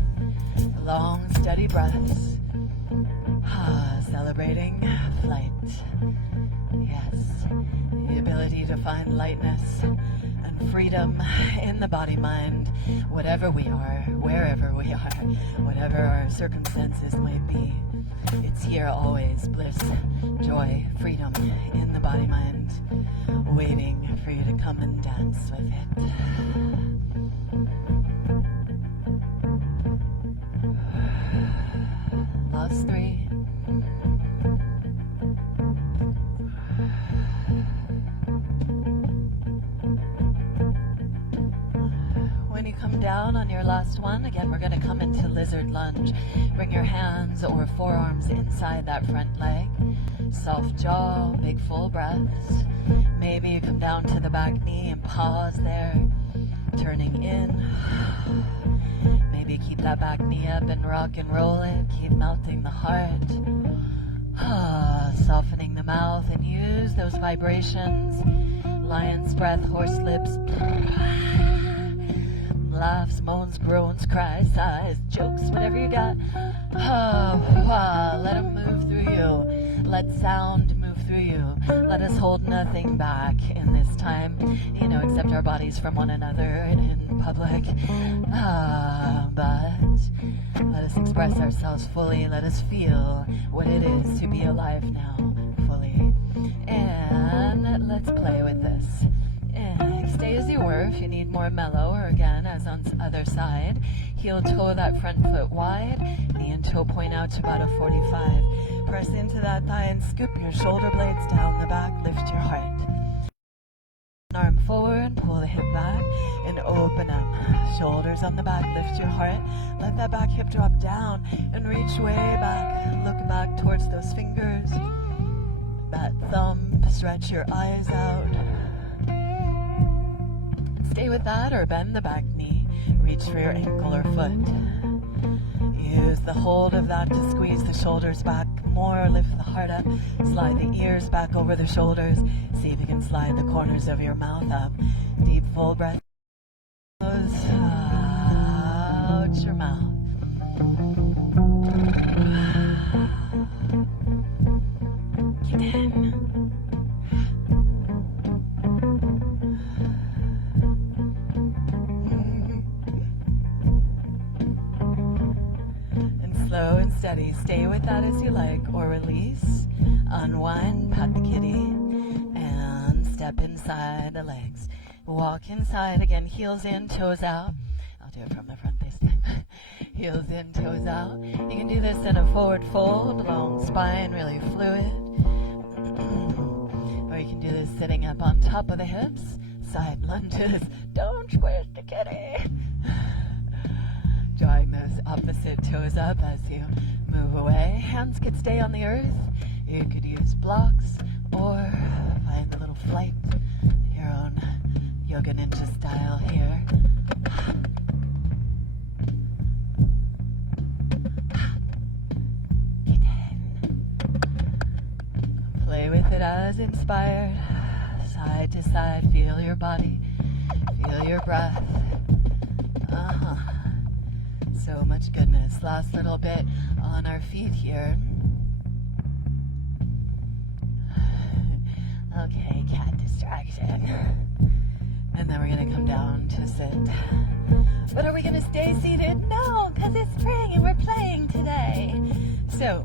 Long, steady breaths. Celebrating flight. Yes, the ability to find lightness and freedom in the body-mind, whatever we are, wherever we are, whatever our circumstances might be. It's here always, bliss, joy, freedom in the body-mind, waiting for you to come and dance with it. Last 3. When you come down on your last one, again, we're going to come into lizard lunge. Bring your hands or forearms inside that front leg. Soft jaw, big full breaths. Maybe you come down to the back knee and pause there, turning in. Maybe keep that back knee up and rock and roll it. Keep melting the heart. Softening the mouth and use those vibrations. Lion's breath, horse lips. Laughs, moans, groans, cries, sighs, jokes, whatever you got. Let them move through you. Let sound move through you. Let us hold nothing back in this time, except our bodies from one another in public. But let us express ourselves fully. Let us feel what it is to be alive now fully. And let's play with this. Stay as you were if you need more mellow, or again, as on the other side. Heel toe that front foot wide, knee and toe point out to about a 45. Press into that thigh and scoop your shoulder blades down the back, lift your heart. Arm forward, pull the hip back, and open up. Shoulders on the back, lift your heart. Let that back hip drop down, and reach way back. Look back towards those fingers. That thumb, stretch your eyes out. Stay with that or bend the back knee. Reach for your ankle or foot. Use the hold of that to squeeze the shoulders back more. Lift the heart up. Slide the ears back over the shoulders. See if you can slide the corners of your mouth up. Deep full breath. Close out your mouth. Get in. Slow and steady. Stay with that as you like, or release. Unwind, pat the kitty, and step inside the legs. Walk inside again, heels in, toes out. I'll do it from the front this time. Heels in, toes out. You can do this in a forward fold, long spine, really fluid. Or you can do this sitting up on top of the hips, side lunges. Don't squish the kitty. Drawing those opposite toes up as you move away. Hands could stay on the earth. You could use blocks or find a little flight, your own yoga ninja style here. Get in. Play with it as inspired. Side to side, feel your body, feel your breath. So much goodness. Last little bit on our feet here. Okay, cat distraction. And then we're going to come down to sit. But are we going to stay seated? No, because it's spring and we're playing today. So,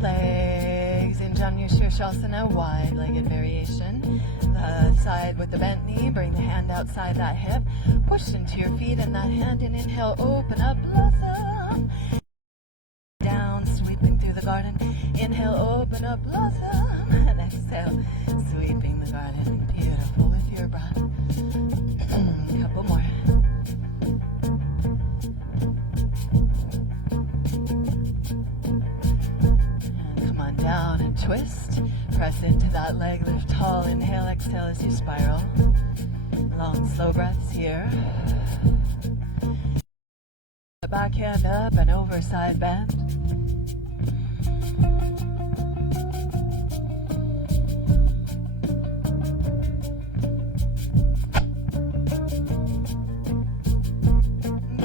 legs hinge on your Shirshasana, wide-legged variation. The side with the bent knee, bring the hand outside that hip. Push into your feet and that hand, and inhale, open up, blossom. Down, sweeping through the garden. Inhale, open up, blossom. And exhale, sweeping the garden. Beautiful with your breath. Couple more. And come on down and twist. Press into that leg, lift tall. Inhale, exhale as you spiral. Long, slow breaths here. Backhand up and over, side bend.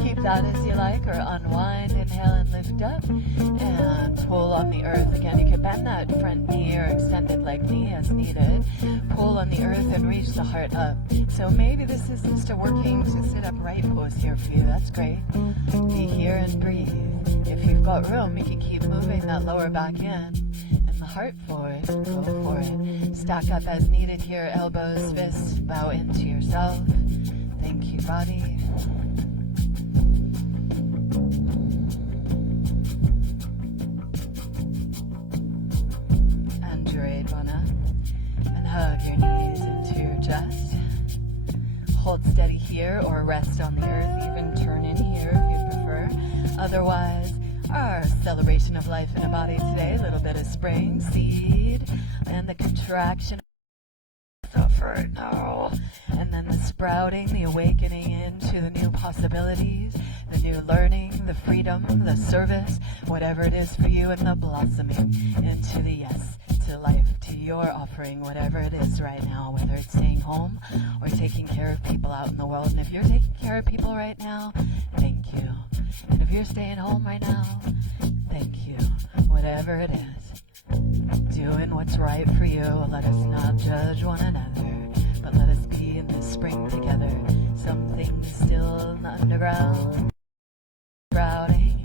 Keep that as you like, or unwind, inhale and lift up, and pull on the earth. Again, you can bend that front knee or extended leg knee as needed. Pull on the earth and reach the heart up. So maybe this is just a working to sit upright pose here for you. That's great. Be here and breathe. If you've got room, you can keep moving that lower back in and the heart forward. Go for it. Stack up as needed here. Elbows, fists, bow into yourself. Thank you, body. And hug your knees into your chest. Hold steady here or rest on the earth. Even turn in here if you prefer. Otherwise, our celebration of life in a body today. A little bit of spring, seed, and the contraction. Suffer now. And then the sprouting, the awakening into the new possibilities, the new learning, the freedom, the service, whatever it is for you, and the blossoming into the yes to life, to your offering, whatever it is right now, whether it's staying home or taking care of people out in the world. And if you're taking care of people right now, thank you. And if you're staying home right now, thank you. Whatever it is, doing what's right for you. Let us not judge one another, but let us be in the spring together. Something's still in the underground, sprouting,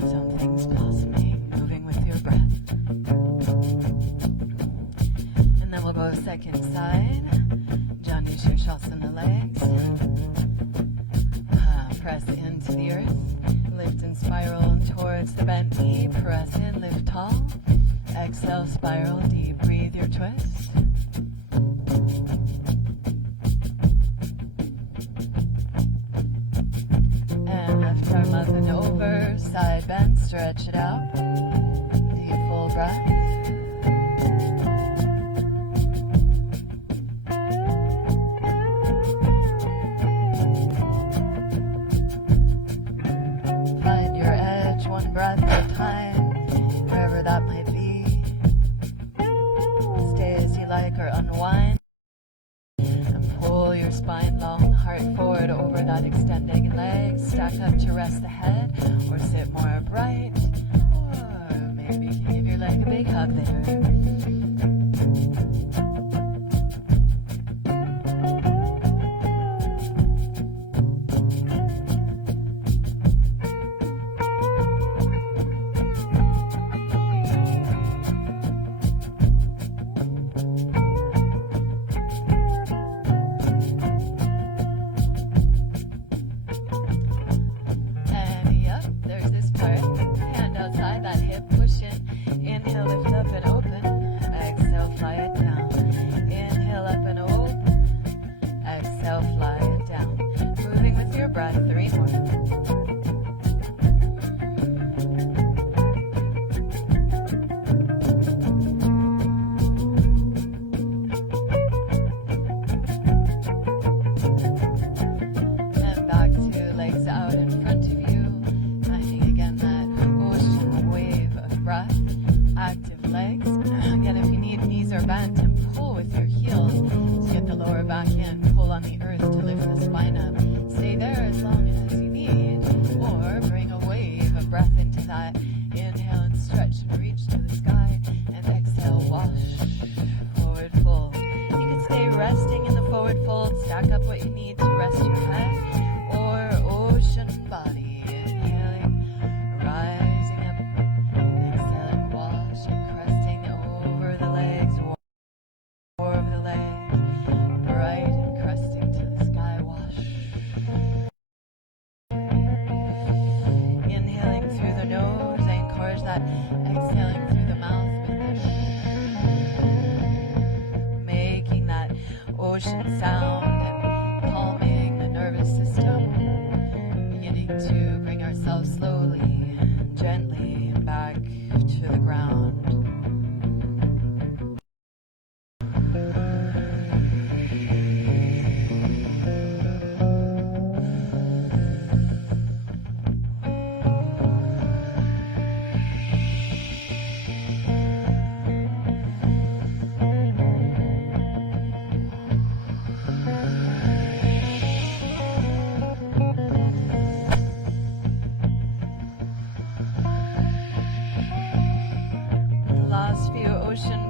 something's blossoming, moving with your breath. And then we'll go second side. Jani Shirshasana legs. Press into the earth. Lift and spiral towards the bent knee. Press in, lift tall. Exhale, spiral deep. Breathe your twist. And left arm up and over. Side bend. Stretch it out. Deep full breath. Find your edge, one breath at a time, wherever that might be. Stay as you like or unwind. And pull your spine long, heart forward over that extending leg. Stack up to rest the head, or sit more upright. Or maybe you can give your leg a big hug there.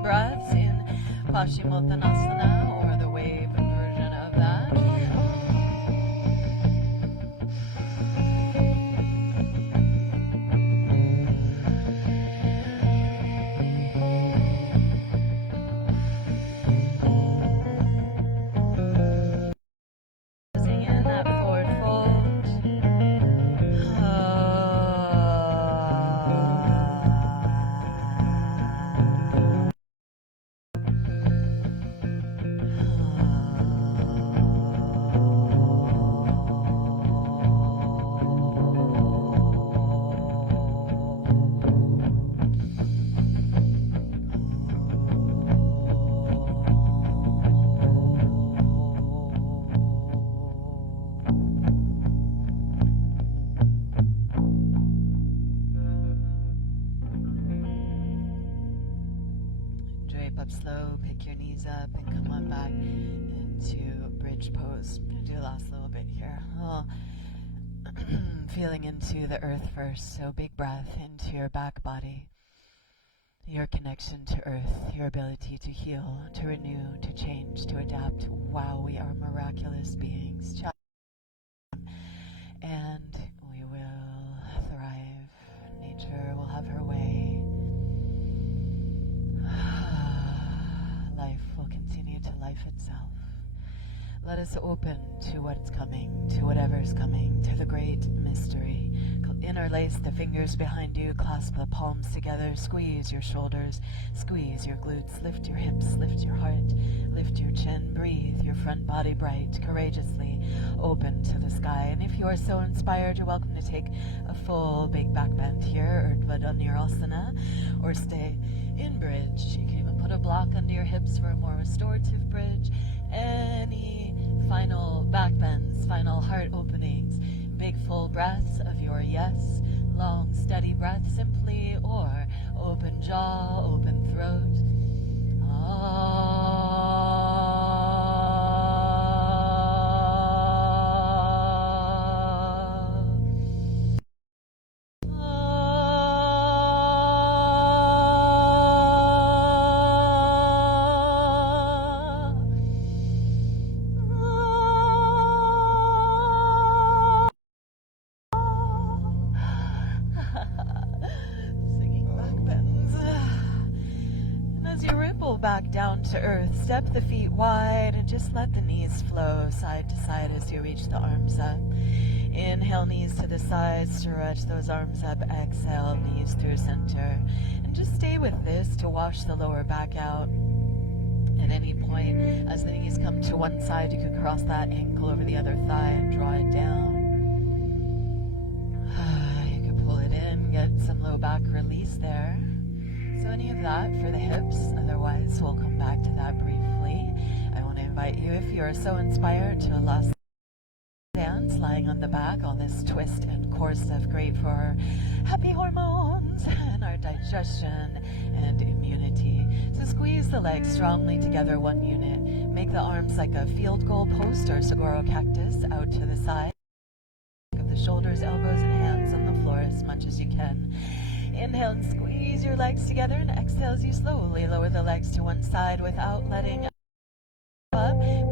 breaths in Paschimottanasana, or the wave version of that. In that forward fold. Drape up slow, pick your knees up, and come on back into bridge pose. I'm going to do the last little bit here. Feeling into the earth first, so big breath into your back body. Your connection to earth, your ability to heal, to renew, to change, to adapt. Wow, we are miraculous beings. And we will thrive. Nature will have her way. Life will continue to life itself. Let us open to what's coming, to whatever's coming, to the great mystery. Interlace the fingers behind you, clasp the palms together, squeeze your shoulders, squeeze your glutes, lift your hips, lift your heart, lift your chin, breathe your front body bright, courageously open to the sky. And if you are so inspired, you're welcome to take a full big back bend here, Urdhva Dhanurasana, or stay in bridge. You can even put a block under your hips for a more restorative bridge. Any final back bends, final heart openings, big full breaths of your yes, long steady breath simply, or open jaw, open throat. Back down to earth. Step the feet wide and just let the knees flow side to side as you reach the arms up. Inhale, knees to the side, stretch those arms up. Exhale, knees through center. And just stay with this to wash the lower back out. At any point, as the knees come to one side, you could cross that ankle over the other thigh and draw it down. You could pull it in, get some low back release there. So any of that for the hips, otherwise we'll come back to that briefly. I want to invite you, if you are so inspired, to a last dance lying on the back. All this twist and core stuff great for our happy hormones and our digestion and immunity. So squeeze the legs strongly together, one unit. Make the arms like a field goal post or saguaro cactus out to the side. Of the shoulders, elbows, and hands on the floor as much as you can. Inhale and squeeze your legs together, and exhale as you slowly lower the legs to one side without letting up.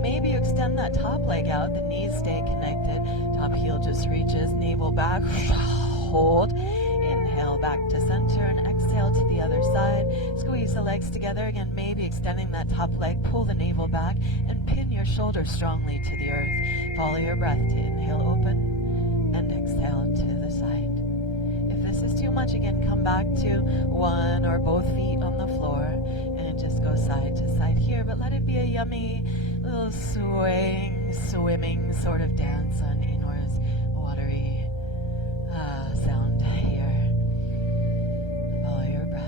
Maybe you extend that top leg out, the knees stay connected, top heel just reaches, navel back, hold. Inhale back to center and exhale to the other side. Squeeze the legs together again, maybe extending that top leg, pull the navel back and pin your shoulders strongly to the earth. Follow your breath to inhale, open, and exhale to the side. If this is too much, again, come back to one or both feet on the floor and just go side to side here, but let it be a yummy little swing, swimming sort of dance on Eenor's watery sound here. Follow your breath.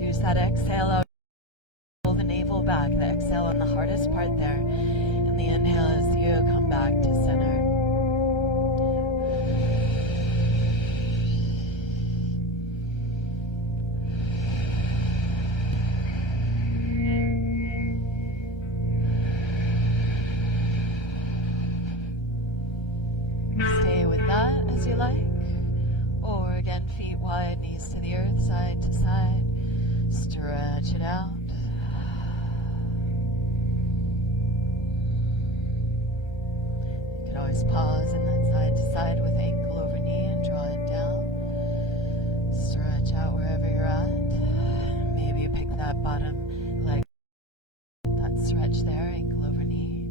Use that exhale out. Pull the navel back, the exhale on the hardest part there. And the inhale as you come back to center. like. Or again, feet wide, knees to the earth, side to side. Stretch it out. You could always pause in that side to side with ankle over knee and draw it down. Stretch out wherever you're at. Maybe you pick that bottom leg, that stretch there, ankle over knee.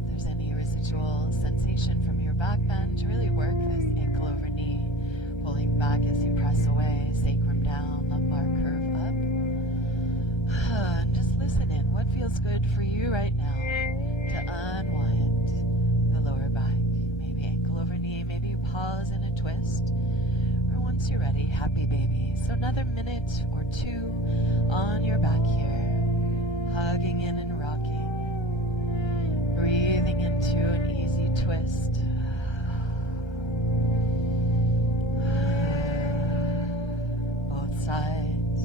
If there's any residual sensation from your back bend, really work this ankle over knee, pulling back as you press away, sacrum down, lumbar curve up. And just listen in. What feels good for you right now to unwind the lower back? Maybe ankle over knee, maybe you pause in a twist. Or once you're ready, happy baby. So another minute or two on your back here, hugging in and rocking, breathing into an easy twist. Both sides.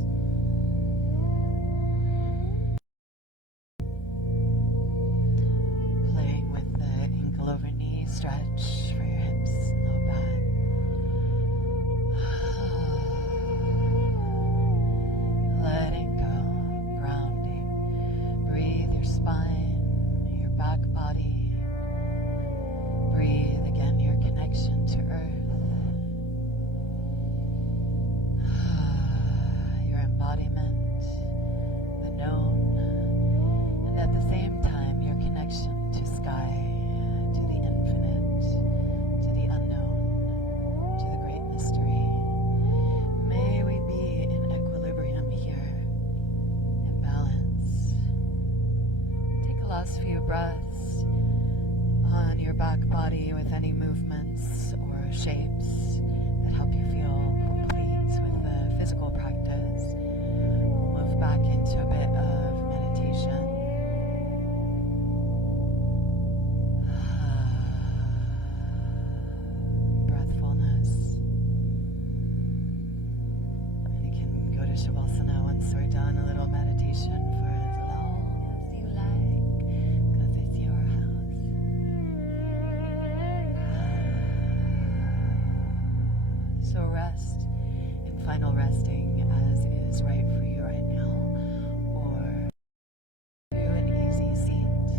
Playing with the ankle over knee stretch for your hips and low back. Letting go, grounding. Breathe your spine, your back body. Breathe again your connection to earth. Your embodiment, the known, and at the same time your connection to sky, to the infinite, to the unknown, to the great mystery. May we be in equilibrium here, in balance. Take a last few breaths on your back body with any movements or shapes that help you feel complete with the physical practice. We'll move back into a bit of meditation. Breathfulness. And you can go to Shavasana once we're done, a little meditation for as long as you like, because it's your house. So rest in final resting as is right for you right now, or do an easy seat.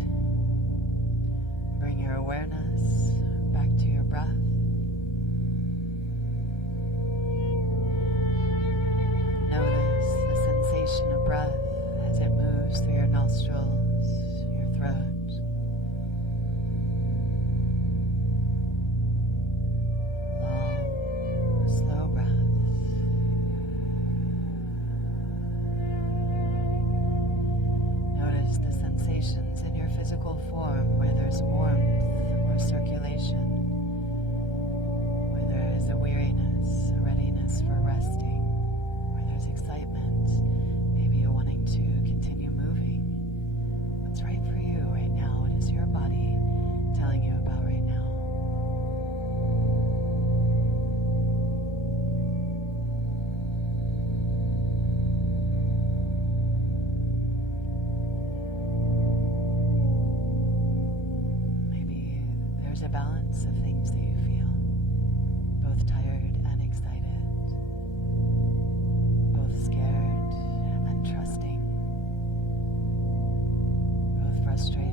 Bring your awareness back to your breath. Notice the sensation of breath as it moves through your nostrils, your throat. Long, slow breath. Notice the sensations in your physical form where there's warmth or circulation, where there is a weariness, a readiness for resting, where there's excitement, maybe you're wanting to continue moving. What's right for you right now? What is your body telling you about right now? Maybe there's a balance of things that you feel, both tired and excited, both scared and trusting, both frustrated